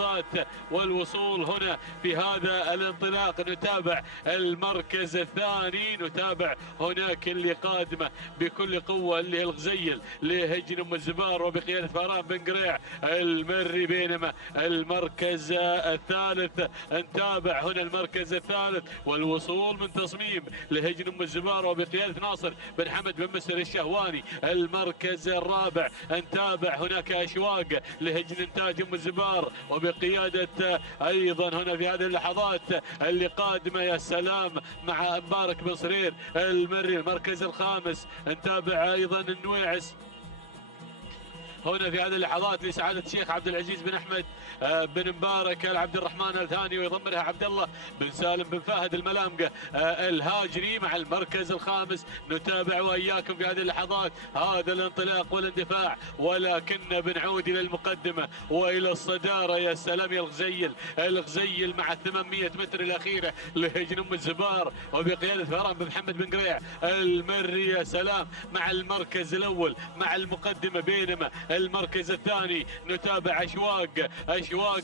والوصول هنا في هذا الانطلاق. نتابع المركز الثاني، نتابع هناك اللي قادمه بكل قوه اللي الغزيل لهجن ام الزبار وبقياده فران بن قريع المري. بينما المركز الثالث نتابع هنا المركز الثالث والوصول من تصميم لهجن ام الزبار وبقياده ناصر بن حمد بن مسر الشهواني. المركز الرابع نتابع هناك اشواق لهجن انتاج ام الزبار وبقيادة أيضا هنا في هذه اللحظات اللي قادمة يا سلام مع مبارك بن صرير المري. المركز الخامس نتابع أيضا النويعس هنا في هذه اللحظات لسعادة الشيخ عبد العزيز بن أحمد بن مبارك العبد الرحمن الثاني ويضمرها عبد الله بن سالم بن فهد الملامقة الهاجري مع المركز الخامس. نتابع وإياكم في هذه اللحظات هذا الانطلاق والاندفاع، ولكن بنعود إلى المقدمة وإلى الصدارة. يا سلام يا الغزيل مع 800 متر الأخيرة لهجن ام الزبار وبقيادة فران بن محمد بن قريع المري. يا سلام مع المركز الأول مع المقدمة. بينما المركز الثاني نتابع اشواق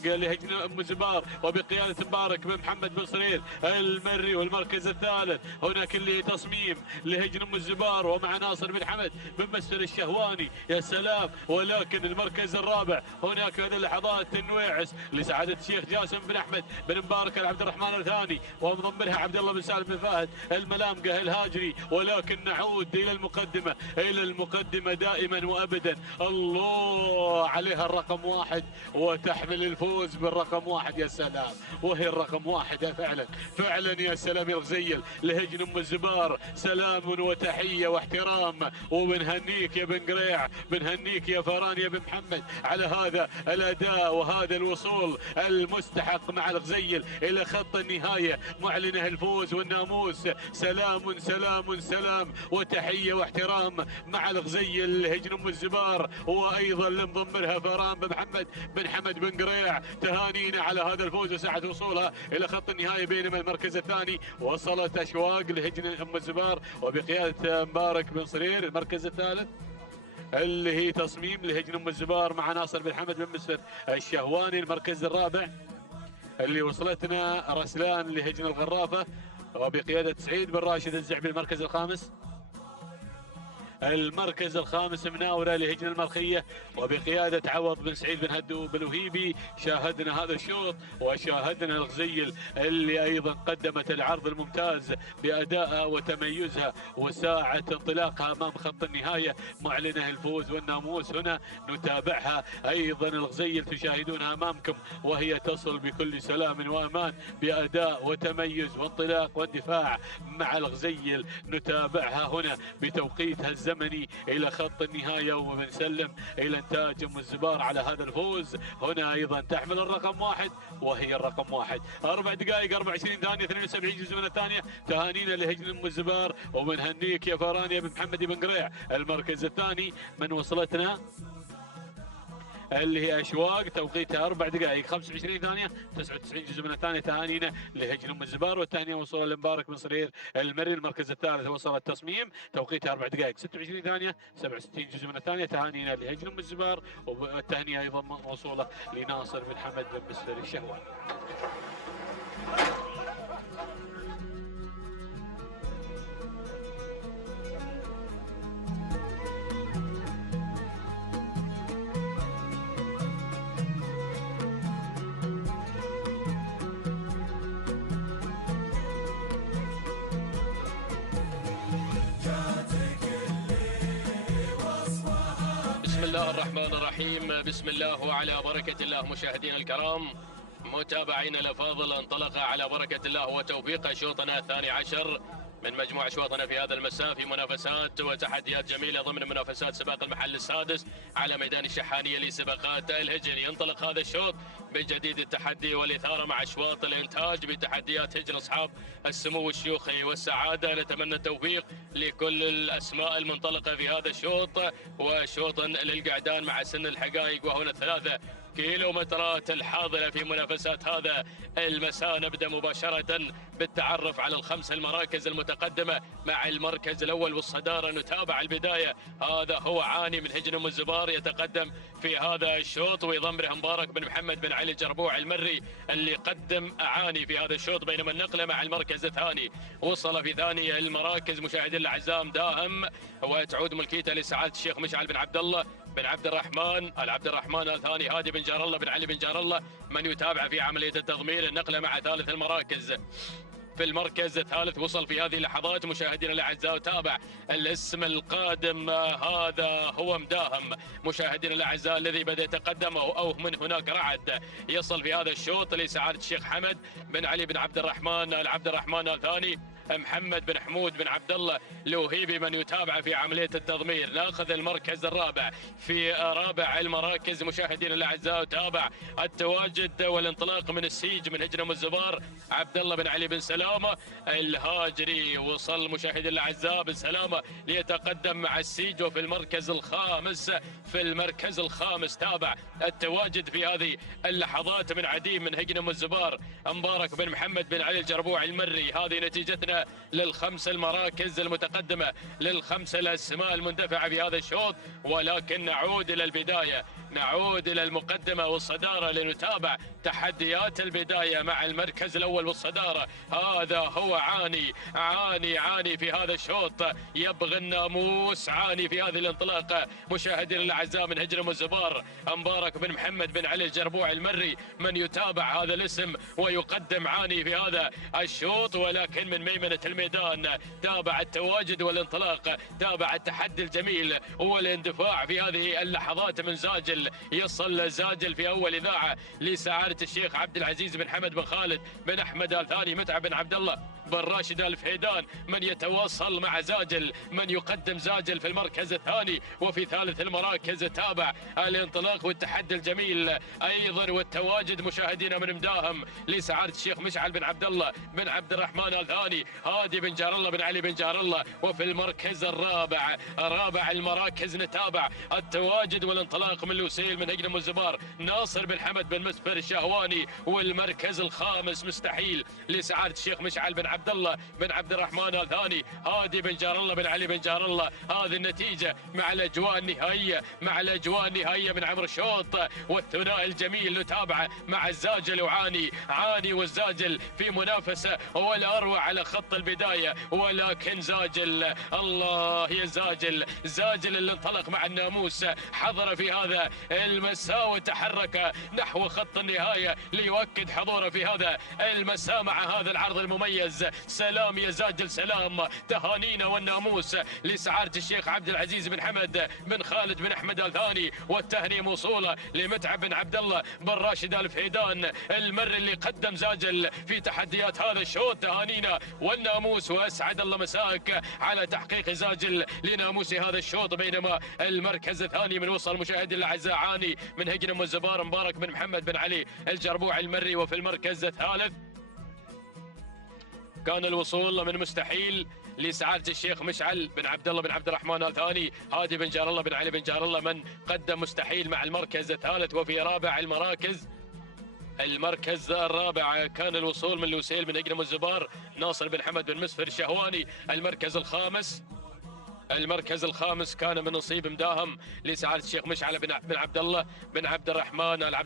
لهجن ام الزبار وبقياده مبارك بن محمد بن صرير المري. والمركز الثالث هناك اللي تصميم لهجن ام الزبار ومع ناصر بن حمد بن مسفر الشهواني. يا سلام. ولكن المركز الرابع هناك هذه اللحظات النويعس لسعاده الشيخ جاسم بن احمد بن مبارك العبد الرحمن الثاني ومضمرها عبد الله بن سالم بن فهد الملامقه الهاجري. ولكن نعود الى المقدمه دائما وابدا. الله عليها الرقم واحد وتحمل الفوز بالرقم واحد. يا سلام وهي الرقم واحد فعلا يا سلام يا الغزيل لهجن ام الزبار. سلام وتحيه واحترام وبنهنيك يا بن قريع، بنهنيك يا فران يا بن محمد على هذا الاداء وهذا الوصول المستحق مع الغزيل الى خط النهايه معلنه الفوز والناموس. سلام سلام سلام وتحيه واحترام مع الغزيل لهجن ام الزبار وايضا لمضمرها فران بن محمد بن حمد بن قريع. تهانينا على هذا الفوز وسعة وصولها الى خط النهايه. بينما المركز الثاني وصلت اشواق لهجن ام الزبار وبقياده مبارك بن صرير. المركز الثالث اللي هي تصميم لهجن ام الزبار مع ناصر بن حمد بن مسفر الشهواني. المركز الرابع اللي وصلتنا رسلان لهجن الغرافه وبقياده سعيد بن راشد الزعبي. المركز الخامس المركز الخامس مناورة لهجن المرخية وبقيادة عوض بن سعيد بن هدو بن وهيبي. شاهدنا هذا الشوط وشاهدنا الغزيل اللي أيضا قدمت العرض الممتاز بأدائها وتميزها وساعة انطلاقها أمام خط النهاية معلنة الفوز والناموس. هنا نتابعها أيضا الغزيل تشاهدونها أمامكم وهي تصل بكل سلام وأمان بأداء وتميز وانطلاق واندفاع مع الغزيل. نتابعها هنا بتوقيتها الزمني إلى خط النهاية وبنسلم إلى إنتاج أم الزبار على هذا الفوز. هنا أيضا تحمل الرقم 1 وهي الرقم 1. 4 دقائق 24 ثانية 72 جزء من الثانية. تهانينا لهجن أم الزبار وبنهنيك يا فاران يا بن محمد بن قريع. المركز الثاني من وصلتنا اللي هي أشواق توقيتها 4 دقائق 25 ثانية 99 جزء من الثانية. تهانينا لهجن أم الزبار والثانية وصول المبارك بن صرير المري. المركز الثالث وصل التصميم توقيتها 4 دقائق 26 ثانية 67 جزء من الثانية. تهانينا لهجن أم الزبار والتهنئة أيضا موصولة لناصر بن حمد بن مسفر الشهوان. بسم الله الرحمن الرحيم. بسم الله وعلى بركة الله. مشاهدينا الكرام متابعينا الأفاضل، انطلق على بركة الله وتوفيقه شوطنا الثاني عشر من مجموع أشواطنا في هذا المساء في منافسات وتحديات جميلة ضمن منافسات سباق المحل السادس على ميدان الشحانية لسباقات الهجن. ينطلق هذا الشوط بجديد التحدي والإثارة مع أشواط الإنتاج بتحديات هجن أصحاب السمو الشيوخي والسعادة. نتمنى التوفيق لكل الأسماء المنطلقة في هذا الشوط، وشوطا للقعدان مع سن الحقائق وهنا 3 كيلومترات الحاضرة في منافسات هذا المساء. نبدأ مباشرة بالتعرف على ال5 المراكز المتقدمة مع المركز الأول والصدارة. نتابع البداية. هذا هو عاني من هجن أم الزبار يتقدم في هذا الشوط ويضمره مبارك بن محمد بن علي الجربوع المري اللي قدم عاني في هذا الشوط، بينما النقلة مع المركز الثاني. وصل في ثاني المراكز مشاهدين الأعزاء داهم وتعود ملكيته لسعادة الشيخ مشعل بن عبد الله بن عبد الرحمن الثاني هادي بن جار الله بن علي بن جار الله من يتابع في عملية التضمير. النقلة مع ثالث المراكز. في المركز الثالث وصل في هذه اللحظات مشاهدينا الاعزاء وتابع الاسم القادم. هذا هو مداهم مشاهدينا الاعزاء الذي بدا يتقدم او من هناك رعد. يصل في هذا الشوط لسعادة الشيخ حمد بن علي بن عبد الرحمن الثاني محمد بن حمود بن عبد الله الوهيبي من يتابع في عملية التضمير. ناخذ المركز الرابع. في رابع المراكز مشاهدينا الاعزاء وتابع التواجد والانطلاق من السيج من هجن أم الزبار عبد الله بن علي بن سلامة الهاجري. وصل مشاهدينا الاعزاء بن سلامة ليتقدم مع السيج. وفي المركز الخامس تابع التواجد في هذه اللحظات من عديم من هجن أم الزبار مبارك بن محمد بن علي الجربوع المري. هذه نتيجتنا لل5 المراكز المتقدمة لل5 الأسماء المندفعة في هذا الشوط. ولكن نعود إلى البداية، نعود إلى المقدمة والصدارة لنتابع تحديات البداية مع المركز الأول والصدارة. هذا هو عاني في هذا الشوط، يبغى الناموس، عاني في هذه الانطلاقة مشاهدينا الأعزاء من هجن أم الزبار مبارك بن محمد بن علي الجربوع المري من يتابع هذا الاسم ويقدم عاني في هذا الشوط. ولكن من ميمنة الميدان تابع التواجد والانطلاق، تابع التحدي الجميل والاندفاع في هذه اللحظات من زاجل. يصل زاجل في أول إذاعة لسعادة الشيخ عبد العزيز بن حمد بن خالد بن أحمد الثاني متعب بن عبد الله بن راشد الفهيدان من يتواصل مع زاجل، من يقدم زاجل في المركز الثاني. وفي ثالث المراكز تابع الانطلاق والتحدي الجميل أيضا والتواجد مشاهدينا من مداهم لسعادة الشيخ مشعل بن عبد الله بن عبد الرحمن الثاني هادي بن جار الله بن علي بن جار الله. وفي المركز رابع المراكز نتابع التواجد والانطلاق من لوسيل من هجن أم الزبار ناصر بن حمد بن مسفر الشهواني. والمركز الخامس مستحيل لسعادة الشيخ مشعل بن عبد الله بن عبد الرحمن الثاني، هادي بن جار الله بن علي بن جار الله. هذه النتيجة مع الأجواء النهائية، مع الأجواء النهائية من عمر الشوط، والثنائي الجميل نتابعه مع الزاجل وعاني. عاني والزاجل في منافسة والأروع على خط البداية، ولكن زاجل الله يا زاجل، زاجل اللي انطلق مع الناموس حضر في هذا المساء وتحرك نحو خط النهاية ليؤكد حضوره في هذا المساء مع هذا العرض المميز. سلام يا زاجل، سلام، تهانينا والناموس لسعادة الشيخ عبد العزيز بن حمد بن خالد بن أحمد الثاني، والتهنئة موصولة لمتعب بن عبد الله بن راشد الفهيدان المري اللي قدم زاجل في تحديات هذا الشوط. تهانينا والناموس، وأسعد الله مساك على تحقيق زاجل لناموس هذا الشوط. بينما المركز الثاني من وصل المشاهدين الاعزاء عاني من هجن الزبار مبارك بن محمد بن علي الجربوع المري. وفي المركز الثالث كان الوصول من مستحيل لسعادة الشيخ مشعل بن عبد الله بن عبد الرحمن الثاني، هادي بن جار الله بن علي بن جار الله من قدم مستحيل مع المركز الثالث. وفي رابع المركز الرابع كان الوصول من لوسيل بن هجن الزبار ناصر بن حمد بن مسفر الشهواني. المركز الخامس كان من نصيب مداهم لسعادة الشيخ مشعل بن عبد الله بن عبد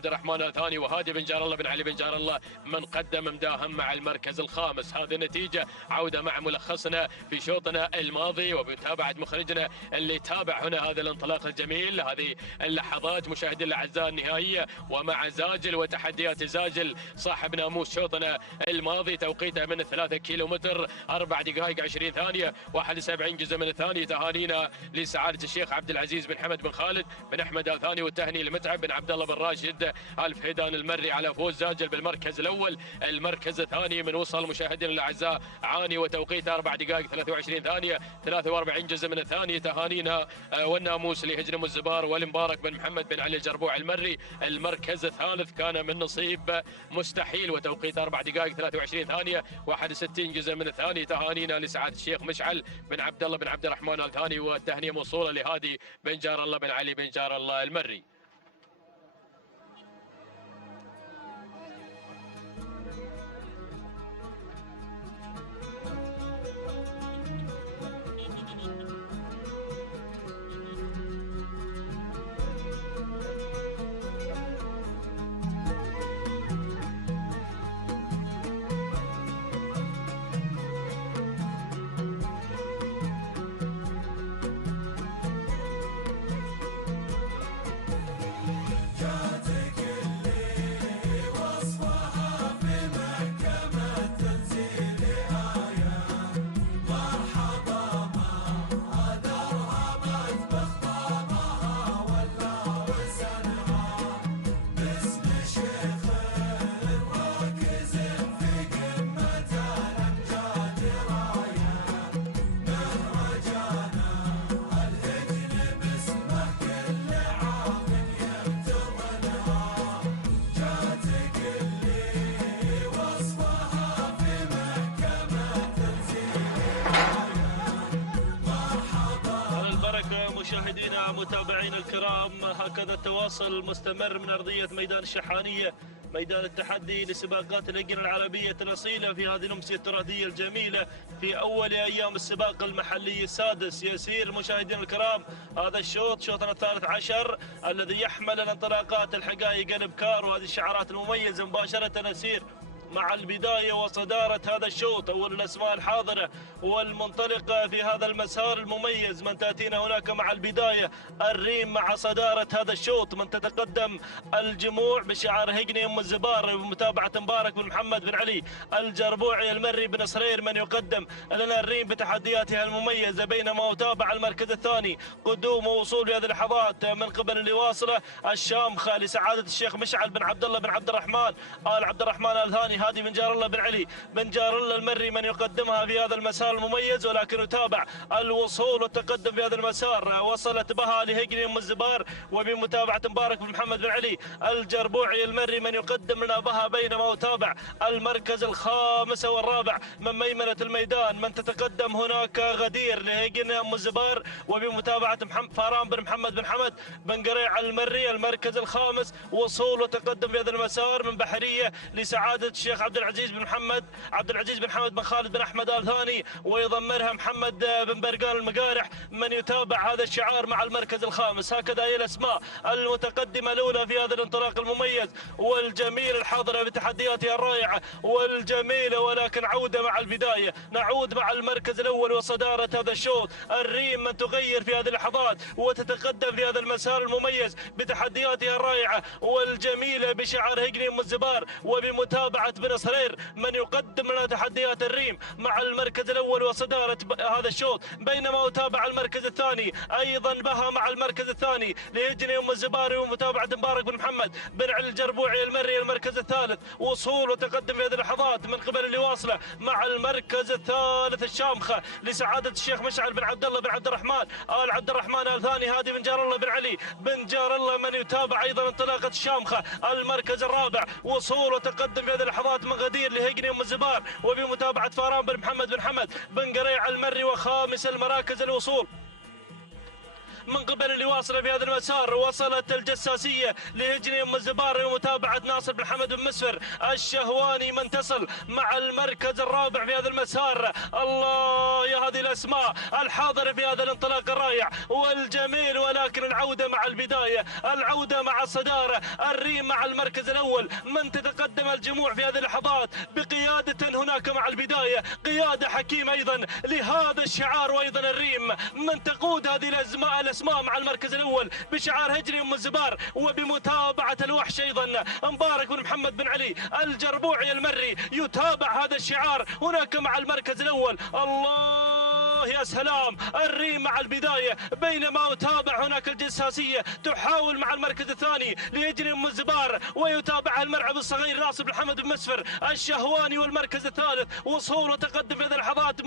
الرحمن الثاني، وهادي بن جار الله بن علي بن جار الله من قدم مداهم مع المركز الخامس. هذه النتيجة عودة مع ملخصنا في شوطنا الماضي وبمتابعة مخرجنا اللي تابع هنا هذا الانطلاق الجميل، هذه اللحظات مشاهدينا الاعزاء النهائية، ومع زاجل وتحديات زاجل صاحب ناموس شوطنا الماضي. توقيته من 3 كيلومتر 4 دقائق 20 ثانية 71 جزء من الثانية. تهانينا لسعادة الشيخ عبد العزيز بن حمد بن خالد بن أحمد الثاني، والتهنئة لمتعب بن عبد الله بن راشد الفهيدان المري على فوز زاجل بالمركز الأول. المركز الثاني من وصل مشاهدينا الأعزاء عاني وتوقيته 4 دقائق 23 ثانية 43 جزء من الثانية. تهانينا والناموس لهجن الزبار والمبارك بن محمد بن علي الجربوع المري. المركز الثالث كان من نصيب مستحيل وتوقيته 4 دقائق 23 ثانية 61 جزء من الثانية. تهانينا لسعادة الشيخ مشعل بن عبد الله بن عبد الرحمن الثاني، والتهنئة موصولة لهادي بن جار الله بن علي بن جار الله المري. مشاهدينا متابعينا الكرام، هكذا التواصل مستمر من أرضية ميدان الشحانية، ميدان التحدي لسباقات الهجن العربية الأصيلة في هذه الأمسية التراثية الجميلة في أول أيام السباق المحلي السادس. يسير مشاهدينا الكرام هذا الشوط، شوطنا الثالث عشر الذي يحمل الانطلاقات الحقائق الابكار وهذه الشعارات المميزة. مباشرة نسير مع البداية وصدارة هذا الشوط. أول الأسماء الحاضرة والمنطلقة في هذا المسار المميز من تأتينا هناك مع البداية الريم مع صدارة هذا الشوط. من تتقدم الجموع بشعار هجني أم الزبار بمتابعة مبارك بن محمد بن علي الجربوعي المري بن صرير من يقدم لنا الريم بتحدياتها المميزة. بينما يتابع المركز الثاني قدوم ووصول في هذه اللحظات من قبل اللي واصله الشامخة لسعادة الشيخ مشعل بن عبد الله بن عبد الرحمن آل عبد الرحمن الثاني. هادي بن جار الله بن علي بن جار الله المري من يقدمها في هذا المسار المميز، ولكن يتابع الوصول والتقدم في هذا المسار. وصلت بها لهجني ام الزبار وبمتابعة مبارك بن محمد بن علي الجربوعي المري من يقدم لنا بها. بينما يتابع المركز الخامس والرابع من ميمنة الميدان من تتقدم هناك غدير لهجني ام الزبار وبمتابعة فاران بن محمد بن حمد بن قريع المري. المركز الخامس وصول وتقدم في هذا المسار من بحرية لسعادة الشيخ عبد العزيز بن حمد بن خالد بن احمد ال ثاني، ويضمرها محمد بن برقان المقارح من يتابع هذا الشعار مع المركز الخامس. هكذا هي الاسماء المتقدمه الاولى في هذا الانطلاق المميز والجميل الحاضره بتحدياتها الرائعه والجميله. ولكن عوده مع البدايه، نعود مع المركز الاول وصداره هذا الشوط. الريم من تغير في هذه اللحظات وتتقدم في هذا المسار المميز بتحدياتها الرائعه والجميله بشعار هجني ام الزبار وبمتابعه بن صرير من يقدم لنا تحديات الريم مع المركز الاول وصداره هذا الشوط. بينما أتابع المركز الثاني ايضا بها مع المركز الثاني لهجني ام الزبار ومتابعه مبارك بن محمد بن علي الجربوعي المري. المركز الثالث وصول وتقدم في هذه اللحظات من قبل اللي واصله مع المركز الثالث الشامخه لسعاده الشيخ مشعل بن عبد الله بن عبد الرحمن ال عبد الرحمن ال ثاني. هادي بن جار الله بن علي بن جار الله من يتابع ايضا انطلاقه الشامخه. المركز الرابع وصول وتقدم في هذه اللحظات من غدير لهجني ام الزبار وبمتابعه فاران بن محمد بن حمد بن قريع المري. وخامس المراكز الوصول من قبل اللي واصله في هذا المسار وصلت الجساسيه لهجني ام الزبار ومتابعه ناصر بن حمد بن مسفر الشهواني من تصل مع المركز الرابع في هذا المسار. الله يا هذه الاسماء الحاضره في هذا الانطلاق الرائع والجميل. ولكن العوده مع البدايه، العوده مع الصداره. الريم مع المركز الاول من تتقدم الجموع في هذه اللحظات بقياده هناك مع البدايه، قياده حكيمه ايضا لهذا الشعار. وايضا الريم من تقود هذه الاسماء مع المركز الاول بشعار هجري ام الزبار وبمتابعه الوحش ايضا مبارك بن محمد بن علي الجربوعي المري يتابع هذا الشعار هناك مع المركز الاول. الله يا سلام، الريم مع البدايه. بينما اتابع هناك الجساسيه تحاول مع المركز الثاني ليجري ام الزبار ويتابع المرعب الصغير ناصر بن حمد بن مسفر الشهواني. والمركز الثالث وصول وتقدم في هذه اللحظات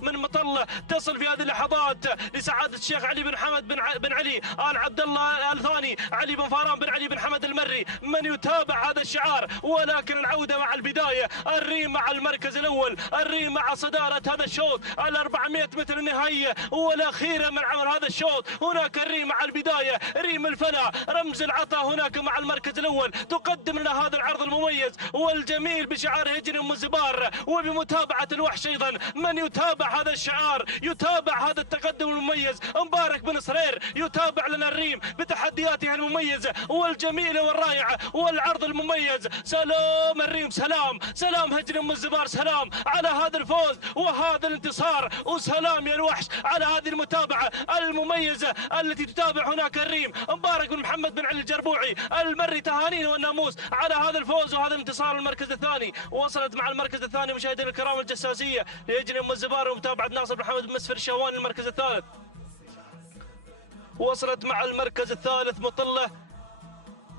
من مطله تصل في هذه اللحظات لسعاده الشيخ علي بن حمد بن علي ال عبد الله الثاني علي بن فاران بن علي بن حمد المري من يتابع هذا الشعار. ولكن العوده مع البدايه، الريم مع المركز الاول، الريم مع صداره هذا الشوط. ال 400 متر النهائيه والاخيره من عمل هذا الشوط. هناك الريم مع البدايه، ريم الفلا رمز العطاء هناك مع المركز الاول تقدم لنا هذا العرض المميز والجميل بشعار هجري ام الزبار وبمتابعه الوحش ايضا من يتابع هذا الشعار، يتابع هذا التقدم المميز. مبارك بن صرير يتابع لنا الريم بتحدياتها المميزه والجميله والرائعه والعرض المميز. سلام الريم، سلام هجري ام الزبار، سلام على هذا الفوز وهذا الانتصار، وسلام يا الوحش على هذه المتابعه المميزه التي تتابع هناك الريم. مبارك بن محمد بن علي الجربوعي المري تهانينا والناموس على هذا الفوز وهذا الانتصار. المركز الثاني وصلت مع المركز الثاني مشاهدينا الكرام الجساسيه لهجري ام الزبار ومتابعه ناصر بن حمد بن مسفر الشهواني. المركز الثالث وصلت مع المركز الثالث مطله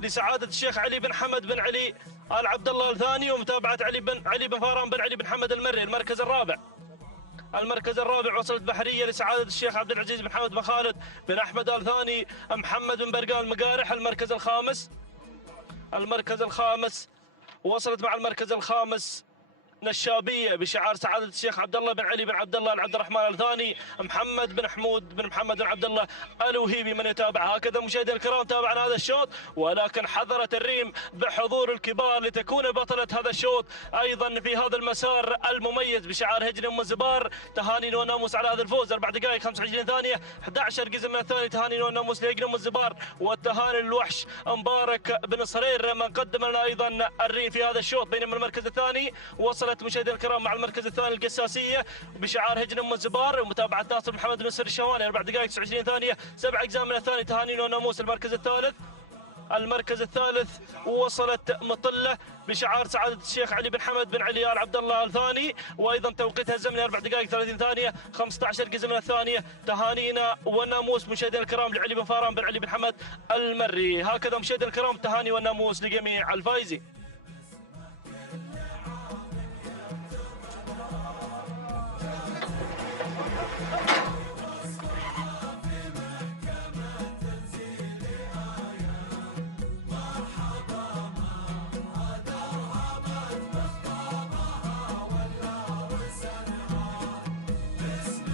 لسعاده الشيخ علي بن حمد بن علي ال عبد الله الثاني ومتابعه علي بن فاران بن علي بن حمد المري. المركز الرابع وصلت بحريه لسعاده الشيخ عبد العزيز بن حمد بن خالد بن احمد ال ثاني محمد بن برقان المقارح. المركز الخامس وصلت مع المركز الخامس نشابيه بشعار سعاده الشيخ عبد الله بن علي بن عبد الله عبد الرحمن الثاني محمد بن حمود بن محمد بن عبد الله الوهيبي من يتابع. هكذا مشاهدينا الكرام تابعنا هذا الشوط، ولكن حذرت الريم بحضور الكبار لتكون بطله هذا الشوط ايضا في هذا المسار المميز بشعار هجري ام الزبار. تهانينا والناموس على هذا الفوز. 4 دقائق 25 ثانيه 11 جزء من الثاني. تهانينا والناموس لهجري ام الزبار والتهاني للوحش مبارك بن صرير من قدم لنا ايضا الريم في هذا الشوط. بينما المركز الثاني وصلت مشاهدينا الكرام مع المركز الثاني القساسيه بشعار هجري ام الزبار ومتابعه ناصر بن حمد بن مسفر الشهواني. 4 دقائق 29 ثانيه 7 اجزاء من الثاني. تهانينا والناموس. المركز الثالث وصلت مطله بشعار سعاده الشيخ علي بن حمد بن علي ال عبد الله الثاني وايضا توقيتها الزمني 4 دقائق 30 ثانيه 15 جزء من الثانيه. تهانينا والناموس مشاهدينا الكرام لعلي بن فاران بن علي بن حمد المري. هكذا مشاهدينا الكرام تهاني والناموس لجميع الفائزين.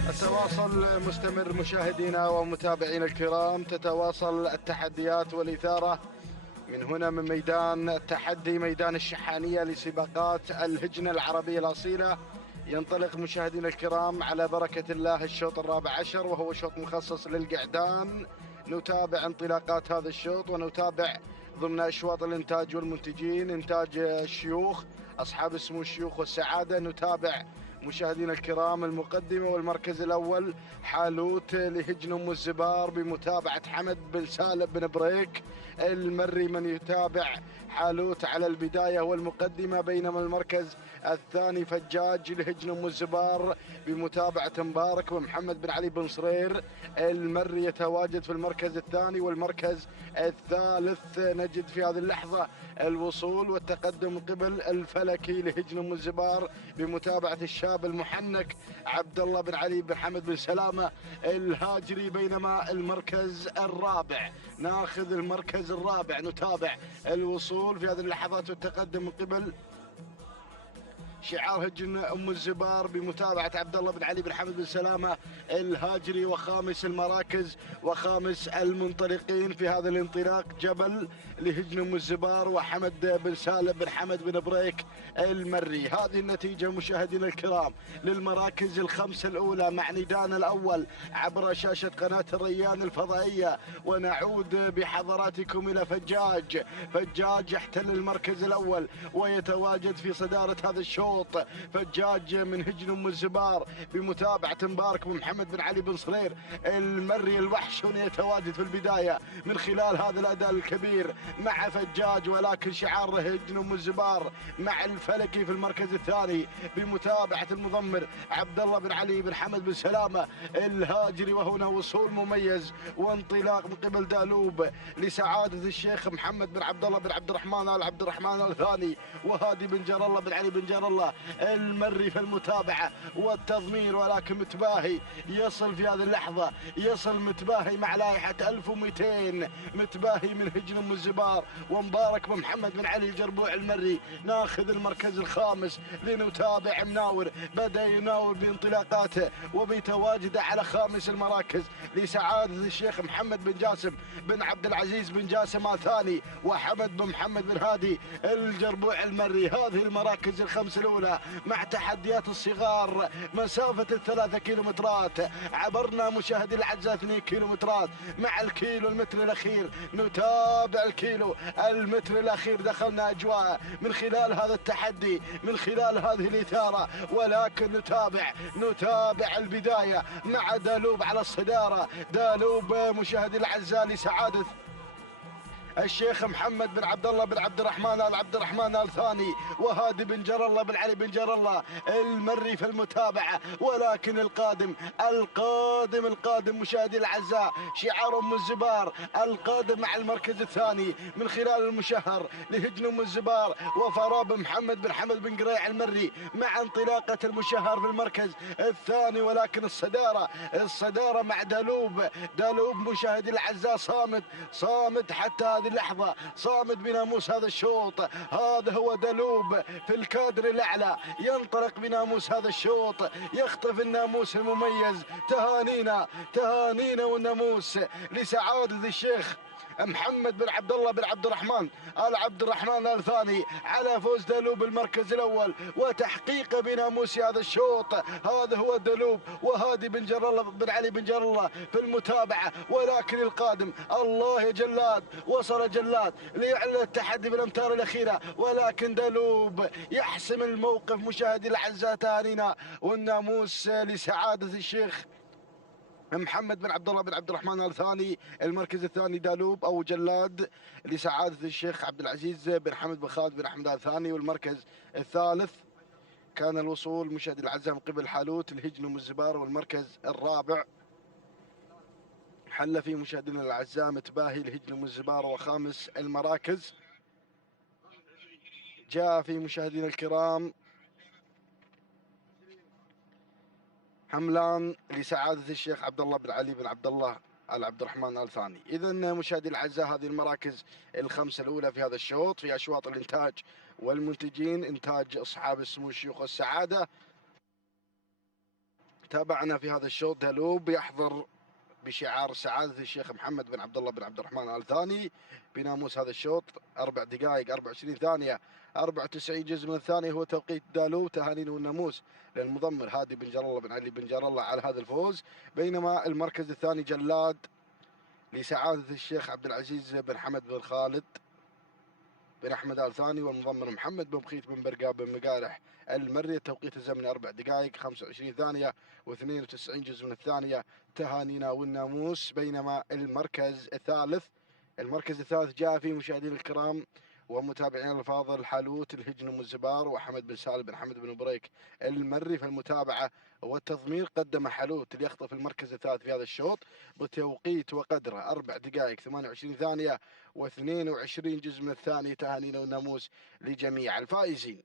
التواصل مستمر مشاهدينا ومتابعينا الكرام، تتواصل التحديات والإثارة من هنا من ميدان التحدي ميدان الشحانية لسباقات الهجنة العربية الأصيلة، ينطلق مشاهدينا الكرام على بركة الله الشوط الرابع عشر، وهو شوط مخصص للقعدان. نتابع انطلاقات هذا الشوط ونتابع ضمن أشواط الإنتاج والمنتجين إنتاج الشيوخ أصحاب السمو الشيوخ والسعادة. نتابع مشاهدينا الكرام المقدمة والمركز الأول حالوت لهجن أم الزبار بمتابعة حمد بن سالم بن بريك المري. من يتابع حالوت على البداية والمقدمة، بينما المركز الثاني فجاج لهجن أم الزبار بمتابعة مبارك ومحمد بن علي بن صرير المري يتواجد في المركز الثاني. والمركز الثالث نجد في هذه اللحظة الوصول والتقدم من قبل الفلكي لهجن أم الزبار بمتابعة الشاب المحنك عبد الله بن علي بن حمد بن سلامة الهاجري. بينما المركز الرابع ناخذ المركز الرابع، نتابع الوصول في هذه اللحظات والتقدم من قبل شعار هجن أم الزبار بمتابعة عبد الله بن علي بن حمد بن سلامة الهاجري. وخامس المراكز وخامس المنطلقين في هذا الانطلاق جبل لهجن أم الزبار وحمد بن سالم بن حمد بن بريك المري. هذه النتيجة مشاهدينا الكرام للمراكز الخمسة الأولى مع ندان الأول عبر شاشة قناة الريان الفضائية. ونعود بحضراتكم إلى فجاج. فجاج يحتل المركز الأول ويتواجد في صدارة هذا الشوط. فجاج من هجن أم الزبار بمتابعة مبارك ومحمد بن علي بن صرير المري الوحش يتواجد في البداية من خلال هذا الأداء الكبير مع فجاج، ولكن شعار هجن أم الزبار مع الفلكي في المركز الثاني بمتابعة المضمر عبد الله بن علي بن حمد بن سلامة الهاجري. وهنا وصول مميز وانطلاق من قبل دالوب لسعادة الشيخ محمد بن عبد الله بن عبد الرحمن آل عبد الرحمن الثاني وهادي بن جار الله بن علي بن جار الله المري في المتابعة والتضمير، ولكن متباهي يصل في هذه اللحظة، يصل متباهي مع لائحة 1200 متباهي من هجن أم الزبار ومبارك ومحمد بن علي الجربوع المري. ناخذ المركز الخامس لنتابع مناور، بدأ يناور بانطلاقاته وبتواجده على خامس المراكز لسعادة الشيخ محمد بن جاسم بن عبد العزيز بن جاسم الثاني وحمد بن محمد بن هادي الجربوع المري. هذه المراكز الخمس الأولى مع تحديات الصغار مسافة 3 كيلومترات. عبرنا مشاهدي الأعزاء 2 كيلومترات مع الكيلو المتر الأخير. نتابع الكيلو المتر الأخير، دخلنا أجواء من خلال هذا التحدي من خلال هذه الإثارة، ولكن نتابع البداية مع دالوب على الصدارة. دالوب مشاهدي الأعزاء لسعادة الشيخ محمد بن عبد الله بن عبد الرحمن آل عبد الرحمن الثاني وهادي بن جار الله بن علي بن جار الله المري في المتابعة. ولكن القادم مشاهدي الأعزاء شعار أم الزبار القادم مع المركز الثاني من خلال المشهر لهجن أم الزبار وفراب محمد بن حمد بن قريع المري مع انطلاقة المشهر في المركز الثاني. ولكن الصدارة مع دالوب مشاهدي الأعزاء صامد حتى هذه اللحظة، صامد بناموس هذا الشوط. هذا هو دالوب في الكادر الأعلى، ينطلق بناموس هذا الشوط، يخطف الناموس المميز. تهانينا والناموس لسعادة الشيخ محمد بن عبد الله بن عبد الرحمن آل عبد الرحمن الثاني على فوز دالوب المركز الأول وتحقيق بناموس هذا الشوط. هذا هو دالوب وهادي بن جار الله بن علي بن جار الله في المتابعة. ولكن القادم الله يا جلاد، وصل جلاد ليعلن التحدي بالأمتار الأخيرة، ولكن دالوب يحسم الموقف. مشاهدي الأعزاء تهانينا والناموس لسعادة الشيخ محمد بن عبد الله بن عبد الرحمن الثاني. المركز الثاني دالوب او جلاد لسعادة الشيخ عبد العزيز بن حمد بن خالد بن احمد الثاني. والمركز الثالث كان الوصول مشاهدي الاعزاء من قبل حالوت الهجن أم الزبار. والمركز الرابع حل فيه مشاهدينا الاعزاء متباهي الهجن أم الزبار. وخامس المراكز جاء في مشاهدينا الكرام حملان لسعادة الشيخ عبد الله بن علي بن عبد الله آل عبد الرحمن الثاني. إذا مشاهدي الأعزاء هذه المراكز الخمسة الأولى في هذا الشوط في أشواط الإنتاج والمنتجين إنتاج أصحاب السمو الشيوخ والسعادة. تابعنا في هذا الشوط دالوب يحضر بشعار سعادة الشيخ محمد بن عبد الله بن عبد الرحمن آل ثاني بناموس هذا الشوط 4 دقائق 24 ثانية 94 جزء من الثانية هو توقيت دالو. تهانينا والناموس للمضمر هادي بن جار الله بن علي بن جار الله على هذا الفوز. بينما المركز الثاني جلاد لسعادة الشيخ عبد العزيز بن حمد بن خالد بن أحمد آل ثاني والمضمر محمد بن بخيت بن برقاب بن مقارح المري. التوقيت الزمني 4 دقائق 25 ثانية و92 جزء من الثانية. تهانينا والناموس. بينما المركز الثالث جاء فيه مشاهدينا الكرام ومتابعينا الفاضل حالوت الهجن والزبار وحمد بن سالم بن حمد بن بريك المري. في المتابعة والتضمير قدم حالوت ليخطف المركز الثالث في هذا الشوط بتوقيت وقدره 4 دقائق 28 ثانية و22 جزء من الثانية. تهانينا والناموس لجميع الفائزين.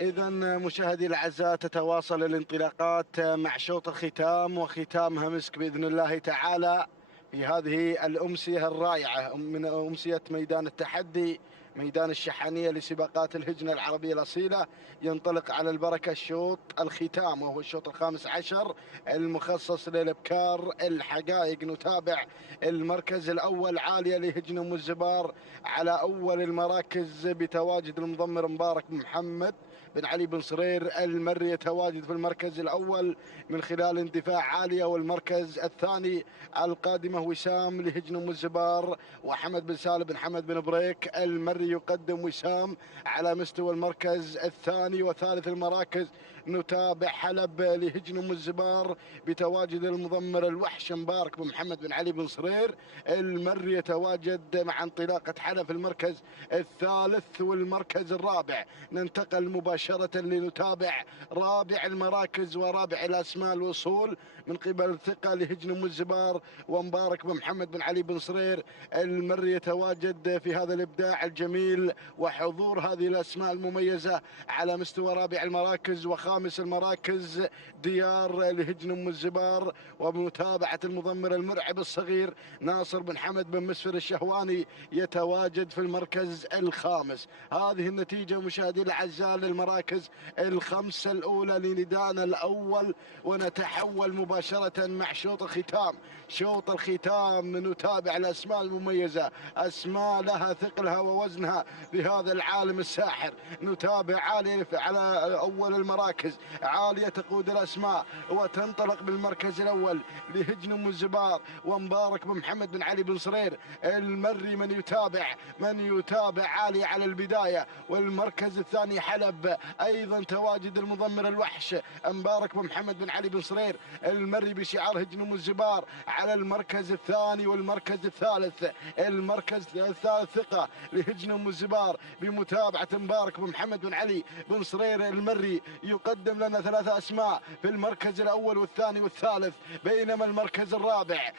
إذا مشاهدي الأعزاء تتواصل الانطلاقات مع شوط الختام وختامها مسك بإذن الله تعالى في هذه الأمسية الرائعة من أمسية ميدان التحدي ميدان الشحانية لسباقات الهجنة العربية الأصيلة. ينطلق على البركة الشوط الختام وهو الشوط 15 المخصص للابكار الحقائق. نتابع المركز الأول عالية لهجن والزبار على أول المراكز بتواجد المضمر مبارك محمد بن علي بن صرير المري يتواجد في المركز الأول من خلال اندفاع عالية. والمركز الثاني القادمة وسام لهجن والزبار وحمد بن سالم بن حمد بن بريك المري يقدم وسام على مستوى المركز الثاني وثالث المراكز. نتابع حلب لهجن والزبار بتواجد المضمر الوحش مبارك بن محمد بن علي بن صرير المري يتواجد مع انطلاقة حلب في المركز الثالث والمركز الرابع. ننتقل مباشرة لنتابع رابع المراكز ورابع الأسماء الوصول من قبل الثقة لهجن والزبار ومبارك بن محمد بن علي بن صرير المري يتواجد في هذا الإبداع الجميل وحضور هذه الأسماء المميزة على مستوى رابع المراكز. وخامس المراكز ديار لهجن والزبار وبمتابعة المضمر المرعب الصغير ناصر بن حمد بن مسفر الشهواني يتواجد في المركز الخامس. هذه النتيجة مشاهدي الأعزاء للمراكز الخمسة الأولى لندانا الأول. ونتحول مباشرة مع شوط الختام. شوط الختام نتابع الأسماء المميزة أسماء لها ثقلها ووزنها بهذا العالم الساحر. نتابع عالية على أول المراكز عالية تقود الأسماء وتنطلق بالمركز الأول لهجن والزبار ومبارك بن محمد بن علي بن صرير المري من يتابع عالية على البداية. والمركز الثاني حلب أيضا تواجد المضمر الوحش مبارك بن محمد بن علي بن صرير المري بشعار هجن والزبار على المركز الثاني. والمركز الثالث ثقة لهجن والزبار بمتابعة مبارك بن محمد بن علي بن صرير المري يقدم لنا 3 أسماء في المركز الأول والثاني والثالث. بينما المركز رابع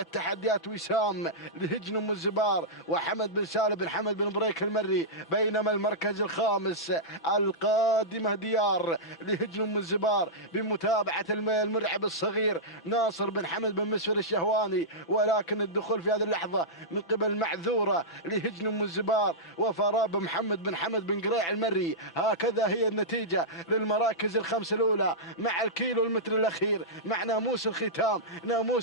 التحديات وسام لهجن والزبار وحمد بن سالم بن حمد بن بريك المري. بينما المركز الخامس القادمة ديار لهجن والزبار بمتابعة المرعب الصغير ناصر بن حمد بن مسفر الشهواني. ولكن الدخول في هذه اللحظة من قبل معذورة لهجن والزبار وفراء بن محمد بن حمد بن قريع المري. هكذا هي النتيجة للمراكز الخمس الأولى مع الكيلو المتر الأخير مع ناموس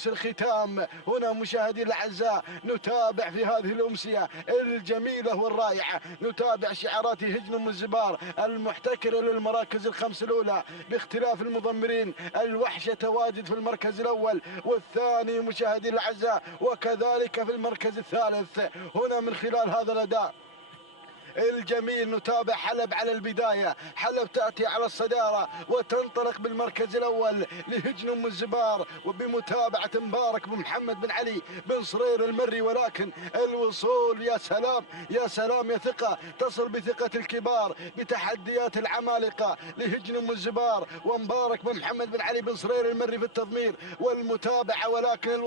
الختام. هنا مشاهدي الأعزاء نتابع في هذه الأمسية الجميلة والرائعة نتابع شعارات هجن والزبار المحتكرة للمراكز الخمس الأولى باختلاف المضمرين. الوحش تواجد في المركز الأول والثاني مشاهدي الأعزاء وكذلك في المركز الثالث. هنا من خلال هذا الأداء الجميل نتابع حلب على البداية. حلب تأتي على الصدارة وتنطلق بالمركز الأول لهجن والزبار وبمتابعة مبارك بن محمد بن علي بن صرير المري. ولكن الوصول يا سلام يا ثقة تصل بثقة الكبار بتحديات العمالقة لهجن والزبار ومبارك بن محمد بن علي بن صرير المري في التضمير والمتابعة. ولكن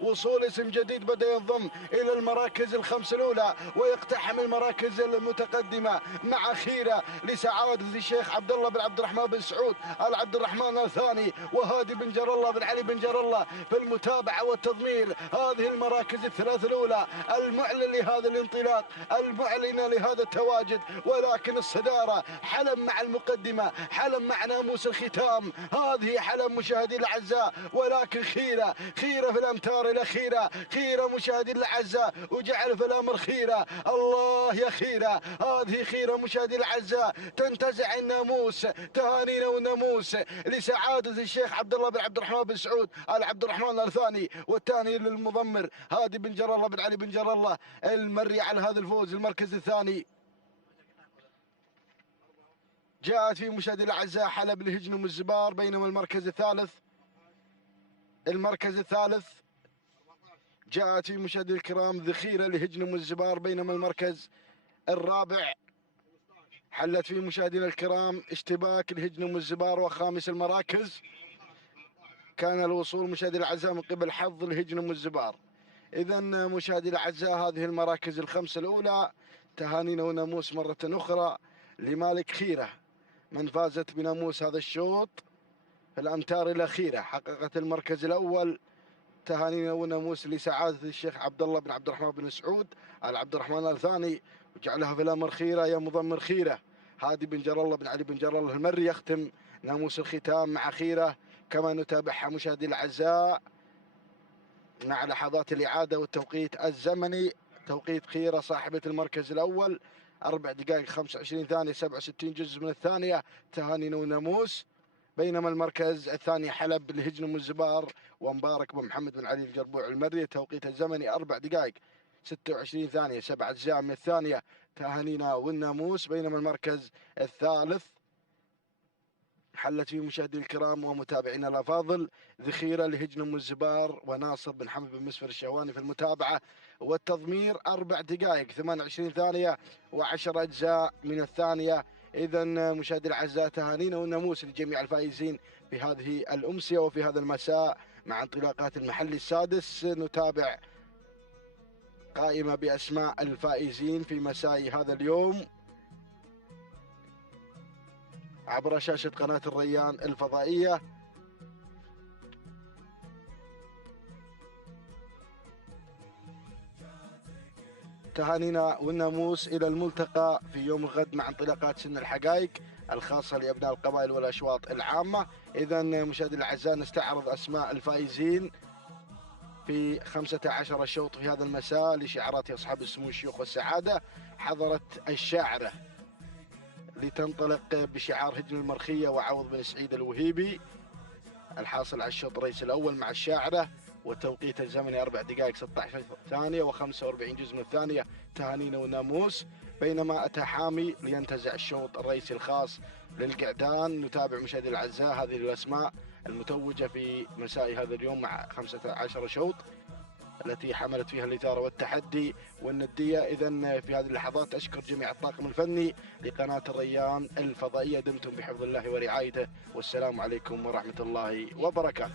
وصول اسم جديد بدأ ينضم إلى المراكز الخمس الأولى ويقتحم المراكز المتقدمة مع خيرة لسعادة الشيخ عبد الله بن عبد الرحمن بن سعود عبد الرحمن الثاني، وهادي بن جر الله بن علي بن جر الله في المتابعة والتضمير. هذه المراكز الثلاث الأولى المعلن لهذا الانطلاق، المعلنة لهذا التواجد، ولكن الصدارة حلم مع المقدمة، حلم مع ناموس الختام. هذه حلم مشاهدي الأعزاء، ولكن خيرة في الأمتار الأخيرة، خيرة مشاهدي الأعزاء، وجعل في الأمر خيرة. الله يا خيرة، هذه خيرة مشاهدي الأعزاء تنتزع الناموس. تهانينا والناموس لسعادة الشيخ عبد الله بن عبد الرحمن بن سعود عبد الرحمن الثاني، والثاني للمضمر هادي بن جر الله بن علي بن جر الله المري على هذا الفوز. المركز الثاني جاءت في مشاهدي الأعزاء حلب لهجنم الزبار، بينما المركز الثالث جاءت في مشاهدي الكرام ذخيرة لهجنم الزبار، بينما المركز الرابع حلت في مشاهدينا الكرام اشتباك لهجنم الزبار. وخامس المراكز كان الوصول مشاهدي الأعزاء من قبل حظ لهجنم الزبار. إذا مشاهدي الأعزاء هذه المراكز الخمسة الأولى. تهانينا وناموس مرة أخرى لمالك خيرة من فازت بناموس هذا الشوط في الأمتار الأخيرة، حققت المركز الأول. تهانينا وناموس لسعادة الشيخ عبد الله بن عبد الرحمن بن سعود عبد الرحمن الثاني، وجعلها في الأمر خيرة يا مضمر خيرة. هادي بن جر الله بن علي بن جر الله المري يختم ناموس الختام مع خيرة. كما نتابعها مشاهدي الأعزاء مع لحظات الإعادة والتوقيت الزمني. توقيت خيرة صاحبة المركز الأول 4 دقائق 25 ثانية 67 جزء من الثانية. تهانينا وناموس. بينما المركز الثاني حلب لهجنم الزبار ومبارك بن محمد بن علي الجربوع المري، توقيت الزمني 4 دقائق 26 ثانية 7 أجزاء من الثانية. تهانينا والناموس. بينما المركز الثالث حلت فيه مشاهدي الكرام ومتابعينا الافاضل ذخيره لهجنم الزبار وناصر بن حمد بن مسفر الشهواني في المتابعه والتضمير 4 دقائق 28 ثانيه و10 اجزاء من الثانيه. اذا مشاهدي الاعزاء تهانينا والناموس لجميع الفائزين في هذه الامسيه وفي هذا المساء مع انطلاقات المحلي السادس. نتابع قائمه باسماء الفائزين في مساء هذا اليوم عبر شاشة قناة الريان الفضائية. تهانينا والناموس إلى الملتقى في يوم الغد مع انطلاقات سن الحقائق الخاصة لأبناء القبائل والأشواط العامة. إذا مشاهدي الأعزاء نستعرض أسماء الفائزين في 15 شوط في هذا المساء لشعارات أصحاب السمو الشيوخ والسعادة. حضرت الشاعرة لتنطلق بشعار هجن المرخية وعوض بن سعيد الوهيبي، الحاصل على الشوط الرئيسي الأول مع الشاعرة، والتوقيت الزمني 4 دقائق 16 ثانية و45 جزء من الثانية. تهانينا والناموس. بينما أتى حامي لينتزع الشوط الرئيسي الخاص للقعدان. نتابع مشاهدي الأعزاء هذه الأسماء المتوجة في مساء هذا اليوم مع 15 شوط التي حملت فيها الإثارة والتحدي والندية. إذن في هذه اللحظات أشكر جميع الطاقم الفني لقناة الريان الفضائية. دمتم بحفظ الله ورعايته، والسلام عليكم ورحمة الله وبركاته.